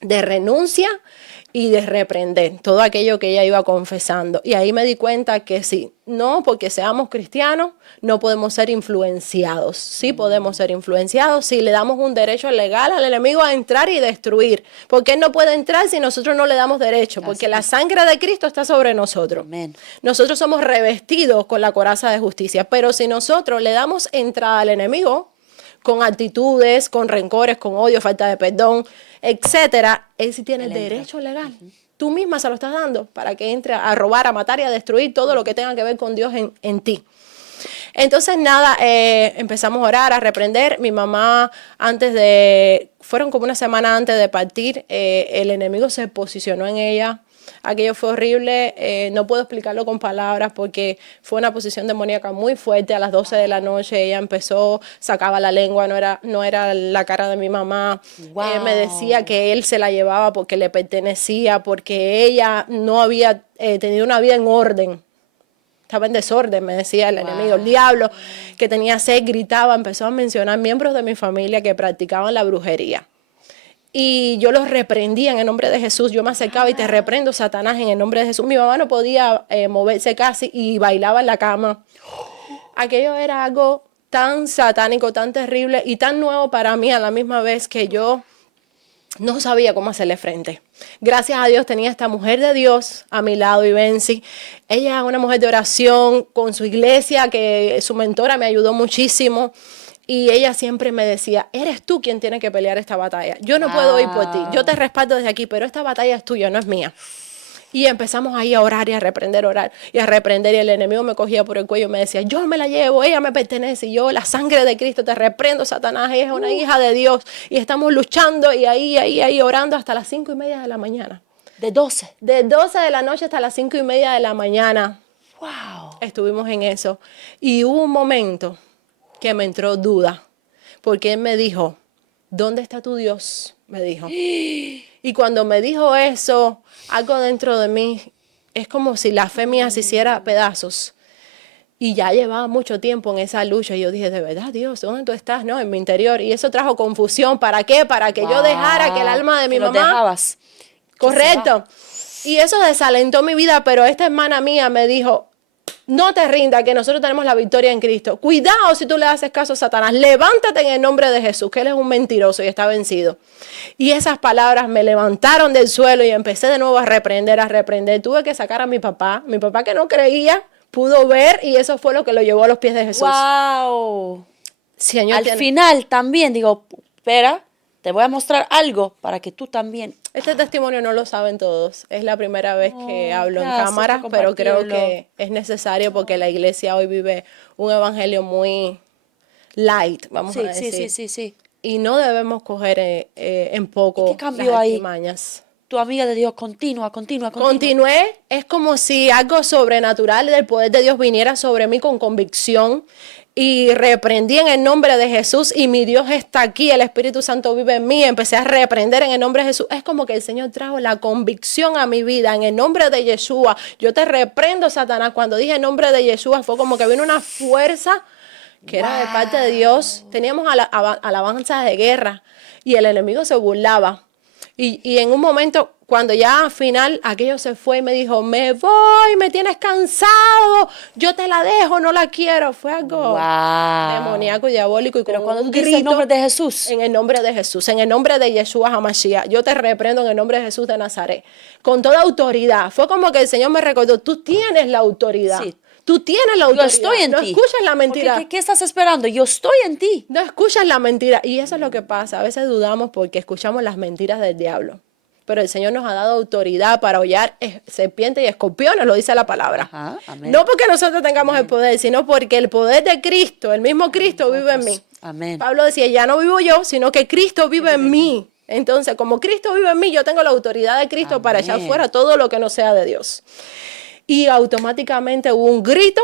de renuncia y de reprender todo aquello que ella iba confesando. Y ahí me di cuenta que sí, no porque seamos cristianos, no podemos ser influenciados. Sí podemos ser influenciados si le damos un derecho legal al enemigo a entrar y destruir. Porque él no puede entrar si nosotros no le damos derecho. Porque la sangre de Cristo está sobre nosotros. Amén. Nosotros somos revestidos con la coraza de justicia. Pero si nosotros le damos entrada al enemigo con actitudes, con rencores, con odio, falta de perdón, etcétera, él sí tiene el derecho legal. Tú misma se lo estás dando para que entre a robar, a matar y a destruir todo lo que tenga que ver con Dios en ti. Entonces, nada, empezamos a orar, a reprender. Mi mamá, fueron como una semana antes de partir, el enemigo se posicionó en ella Aquello fue horrible, no puedo explicarlo con palabras porque fue una posición demoníaca muy fuerte. A las 12 de la noche ella empezó, sacaba la lengua, no era la cara de mi mamá. Me decía que él se la llevaba porque le pertenecía, porque ella no había tenido una vida en orden. Estaba en desorden, me decía el enemigo, el diablo, que tenía sed, gritaba, empezó a mencionar miembros de mi familia que practicaban la brujería. Y yo los reprendía en el nombre de Jesús. Yo me acercaba y te reprendo, Satanás, en el nombre de Jesús. Mi mamá no podía moverse casi y bailaba en la cama. Aquello era algo tan satánico, tan terrible y tan nuevo para mí a la misma vez que yo no sabía cómo hacerle frente. Gracias a Dios tenía esta mujer de Dios a mi lado, Ibensi. Ella es una mujer de oración con su iglesia, que su mentora me ayudó muchísimo. Y ella siempre me decía, eres tú quien tiene que pelear esta batalla. Yo no puedo ir por ti, yo te respaldo desde aquí, pero esta batalla es tuya, no es mía. Y empezamos ahí a orar y a reprender, orar y a reprender. Y el enemigo me cogía por el cuello y me decía, yo me la llevo, ella me pertenece. Y yo, la sangre de Cristo, te reprendo, Satanás, ella es una hija de Dios. Y estamos luchando y ahí orando hasta las 5:30 de la mañana. De 12. De 12 de la noche hasta las 5:30 de la mañana. Wow. Estuvimos en eso. Y hubo un momento que me entró duda, porque él me dijo, ¿dónde está tu Dios? Me dijo. Y cuando me dijo eso, algo dentro de mí, es como si la fe mía se hiciera pedazos. Y ya llevaba mucho tiempo en esa lucha. Y yo dije, de verdad, Dios, ¿dónde tú estás? No, en mi interior. Y eso trajo confusión. ¿Para qué? Para que yo dejara que el alma de mi mamá... dejabas. Correcto. Y eso desalentó mi vida, pero esta hermana mía me dijo, no te rindas, que nosotros tenemos la victoria en Cristo. Cuidado si tú le haces caso a Satanás. Levántate en el nombre de Jesús, que él es un mentiroso y está vencido. Y esas palabras me levantaron del suelo y empecé de nuevo a reprender, a reprender. Tuve que sacar a mi papá que no creía, pudo ver y eso fue lo que lo llevó a los pies de Jesús. Wow. Señor, Al final también digo, espera, te voy a mostrar algo para que tú también. Este testimonio no lo saben todos. Es la primera vez que hablo en cámara, por pero creo compartirlo. que es necesario porque la iglesia hoy vive un evangelio muy light, vamos a decir. Sí. Y no debemos coger en poco ¿Y qué cambió las ahí? artimañas. Tu amiga de Dios, continúa. Continué, es como si algo sobrenatural del poder de Dios viniera sobre mí con convicción y reprendí en el nombre de Jesús y mi Dios está aquí, el Espíritu Santo vive en mí, empecé a reprender en el nombre de Jesús. Es como que el Señor trajo la convicción a mi vida en el nombre de Yeshua. Yo te reprendo, Satanás. Cuando dije el nombre de Yeshua fue como que vino una fuerza que era de parte de Dios. Teníamos alabanzas de guerra y el enemigo se burlaba. Y en un momento, cuando ya al final aquello se fue y me dijo, me voy, me tienes cansado, yo te la dejo, no la quiero. Fue algo demoníaco y diabólico. Y Pero con cuando un dice grito, el nombre de Jesús. en el nombre de Jesús, en el nombre de Yeshua HaMashiach, yo te reprendo en el nombre de Jesús de Nazaret, con toda autoridad. Fue como que el Señor me recordó, tú tienes la autoridad. Sí. Tú tienes la autoridad. Yo estoy en no ti. escuchas la mentira. ¿Qué estás esperando? Yo estoy en ti. No escuchas la mentira. Y eso es lo que pasa. A veces dudamos porque escuchamos las mentiras del diablo. Pero el Señor nos ha dado autoridad para hollar serpientes y escorpiones, lo dice la palabra. Ajá, amén. No porque nosotros tengamos el poder, sino porque el poder de Cristo, el mismo Cristo vive en mí. Amén. Pablo decía, ya no vivo yo, sino que Cristo vive en mí. Entonces, como Cristo vive en mí, yo tengo la autoridad de Cristo para echar fuera todo lo que no sea de Dios. Y automáticamente hubo un grito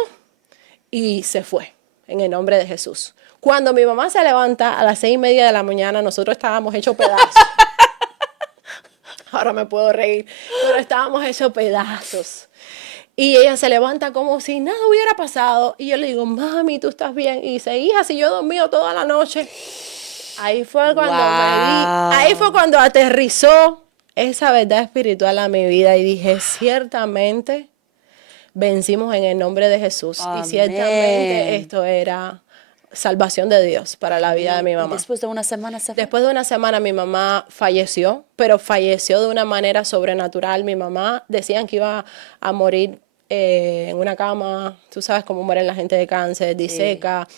y se fue, en el nombre de Jesús. Cuando mi mamá se levanta a las 6:30 de la mañana, nosotros estábamos hechos pedazos. Ahora me puedo reír, pero estábamos hechos pedazos. Y ella se levanta como si nada hubiera pasado. Y yo le digo, mami, ¿tú estás bien? Y dice, hija, si yo he dormido toda la noche. Ahí fue cuando ahí fue cuando aterrizó esa verdad espiritual a mi vida. Y dije, ciertamente vencimos en el nombre de Jesús. Amén. Y ciertamente esto era salvación de Dios para la vida de mi mamá. Y después de una semana se fue. Después de una semana mi mamá falleció, pero falleció de una manera sobrenatural. Mi mamá decían que iba a morir en una cama, tú sabes cómo mueren la gente de cáncer, diseca,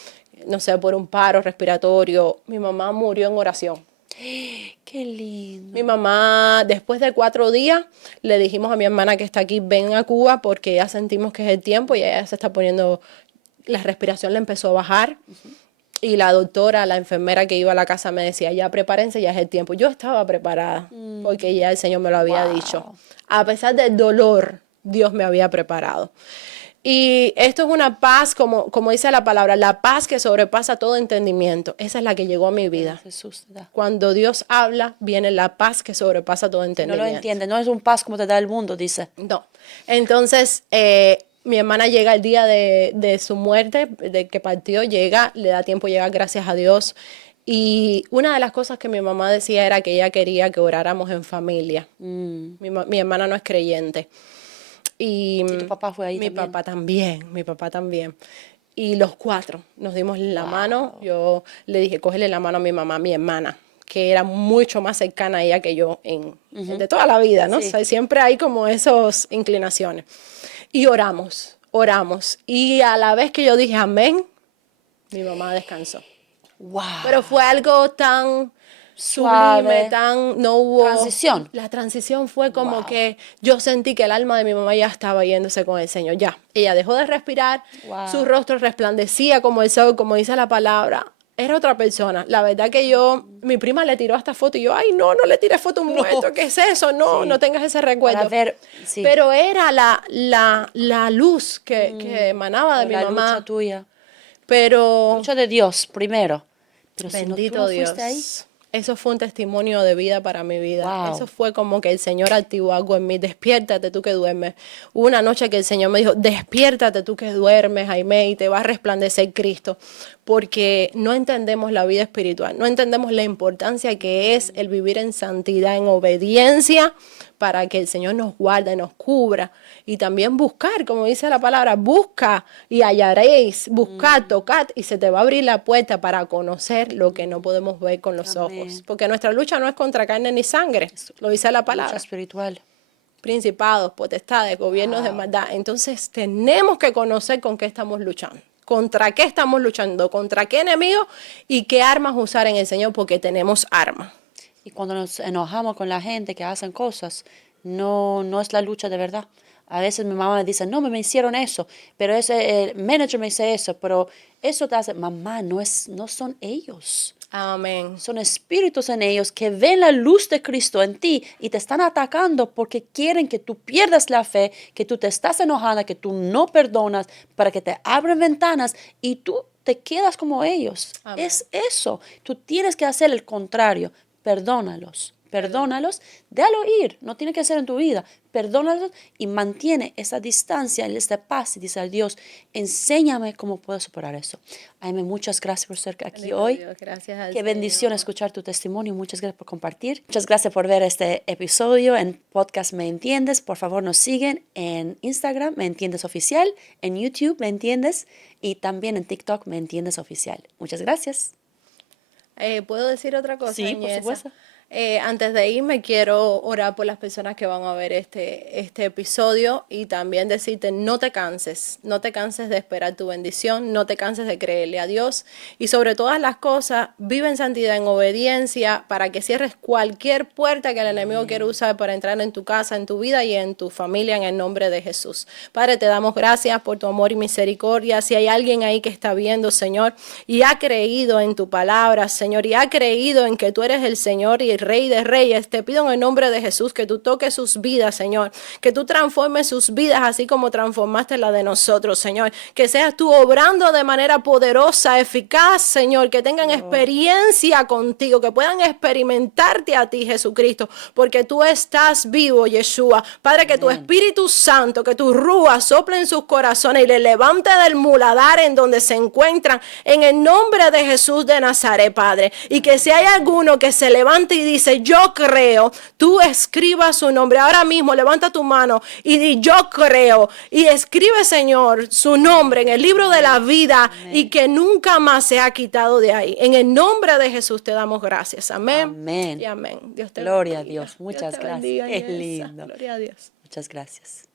no sé, por un paro respiratorio. Mi mamá murió en oración. Qué lindo. Mi mamá, después de 4 días, le dijimos a mi hermana que está aquí, ven a Cuba porque ya sentimos que es el tiempo y ella se está poniendo, la respiración le empezó a bajar. Y la doctora, la enfermera que iba a la casa me decía, ya prepárense, ya es el tiempo. Yo estaba preparada porque ya el Señor me lo había dicho. A pesar del dolor, Dios me había preparado. Y esto es una paz, como dice la palabra, la paz que sobrepasa todo entendimiento. Esa es la que llegó a mi vida. Jesús te da. Cuando Dios habla, viene la paz que sobrepasa todo No entendimiento. lo entiende, no es un paz como te da el mundo, dice. No. Entonces, mi hermana llega el día de su muerte, de que partió, llega, le da tiempo llegar, gracias a Dios. Y una de las cosas que mi mamá decía era que ella quería que oráramos en familia. Mi hermana no es creyente. Y tu papá fue ahí mi también. mi papá también. Y los cuatro nos dimos la mano. Yo le dije, cógele la mano a mi mamá, mi hermana, que era mucho más cercana a ella que yo de toda la vida, ¿no? Sí. O sea, siempre hay como esas inclinaciones. Y oramos. Y a la vez que yo dije amén, mi mamá descansó. Wow. Pero fue algo tan Suave. sublime, no hubo... Transición. La transición fue como que yo sentí que el alma de mi mamá ya estaba yéndose con el Señor, ya. Ella dejó de respirar, su rostro resplandecía como el sol, como dice la palabra. Era otra persona. La verdad que mi prima le tiró esta foto y yo, ay, no le tires foto a un muerto, ¿qué es eso? No tengas ese recuerdo. Para ver, sí. Pero era la luz que emanaba de mi la mamá. lucha tuya. Pero Lucha de Dios primero. Pero bendito si no, tú no Dios. fuiste ahí. Eso fue un testimonio de vida para mi vida. Wow. Eso fue como que el Señor activó algo en mí. Despiértate tú que duermes. Hubo una noche que el Señor me dijo, despiértate tú que duermes, Jaime, y te va a resplandecer Cristo. Porque no entendemos la vida espiritual. No entendemos la importancia que es el vivir en santidad, en obediencia, para que el Señor nos guarde, nos cubra. Y también buscar, como dice la palabra, busca y hallaréis. Buscad, tocad y se te va a abrir la puerta para conocer lo que no podemos ver con los ojos. Porque nuestra lucha no es contra carne ni sangre, lo dice la palabra. Lucha espiritual. Principados, potestades, gobiernos de maldad. Entonces tenemos que conocer con qué estamos luchando. ¿Contra qué estamos luchando? ¿Contra qué enemigo? Y qué armas usar en el Señor, porque tenemos armas. Y cuando nos enojamos con la gente que hacen cosas, no es la lucha de verdad. A veces mi mamá me dice, no, me hicieron eso, pero el manager me dice eso, pero eso te hace, mamá, no son ellos. Amén. Son espíritus en ellos que ven la luz de Cristo en ti y te están atacando porque quieren que tú pierdas la fe, que tú te estás enojada, que tú no perdonas, para que te abran ventanas y tú te quedas como ellos. Amén. Es eso. Tú tienes que hacer el contrario. Perdónalos, déjalo ir, no tiene que ser en tu vida, perdónalos y mantiene esa distancia, esa paz y dice a Dios, enséñame cómo puedo superar eso. Jaime, muchas gracias por estar aquí hoy. Dios, gracias al Qué bendición Señor. escuchar tu testimonio, muchas gracias por compartir, muchas gracias por ver este episodio en Podcast Me Entiendes. Por favor nos siguen en Instagram, Me Entiendes Oficial, en YouTube, Me Entiendes, y también en TikTok, Me Entiendes Oficial. Muchas gracias. ¿Puedo decir otra cosa? Sí, por Ñeza? supuesto. Antes de irme, quiero orar por las personas que van a ver este episodio y también decirte, no te canses de esperar tu bendición, no te canses de creerle a Dios y sobre todas las cosas, vive en santidad, en obediencia, para que cierres cualquier puerta que el enemigo quiera usar para entrar en tu casa, en tu vida y en tu familia, en el nombre de Jesús. Padre, te damos gracias por tu amor y misericordia. Si hay alguien ahí que está viendo, Señor, y ha creído en tu palabra, Señor, y ha creído en que tú eres el Señor y el Rey de Reyes, te pido en el nombre de Jesús que tú toques sus vidas, Señor, que tú transformes sus vidas así como transformaste la de nosotros, Señor, que seas tú obrando de manera poderosa, eficaz, Señor, que tengan experiencia contigo, que puedan experimentarte a ti, Jesucristo, porque tú estás vivo, Yeshua. Padre, que tu Espíritu Santo, que tu rúa sople en sus corazones y le levante del muladar en donde se encuentran, en el nombre de Jesús de Nazaret, Padre, y que si hay alguno que se levante y dice, yo creo, tú escriba su nombre. Ahora mismo levanta tu mano y di, yo creo. Y escribe, Señor, su nombre en el libro de la vida. Amén. Y que nunca más se ha quitado de ahí. En el nombre de Jesús te damos gracias. Amén. Amén. Y amén. Dios te Gloria bendiga. a Dios. Muchas Dios te gracias. bendiga, Es Ñeza. lindo. Gloria a Dios. Muchas gracias.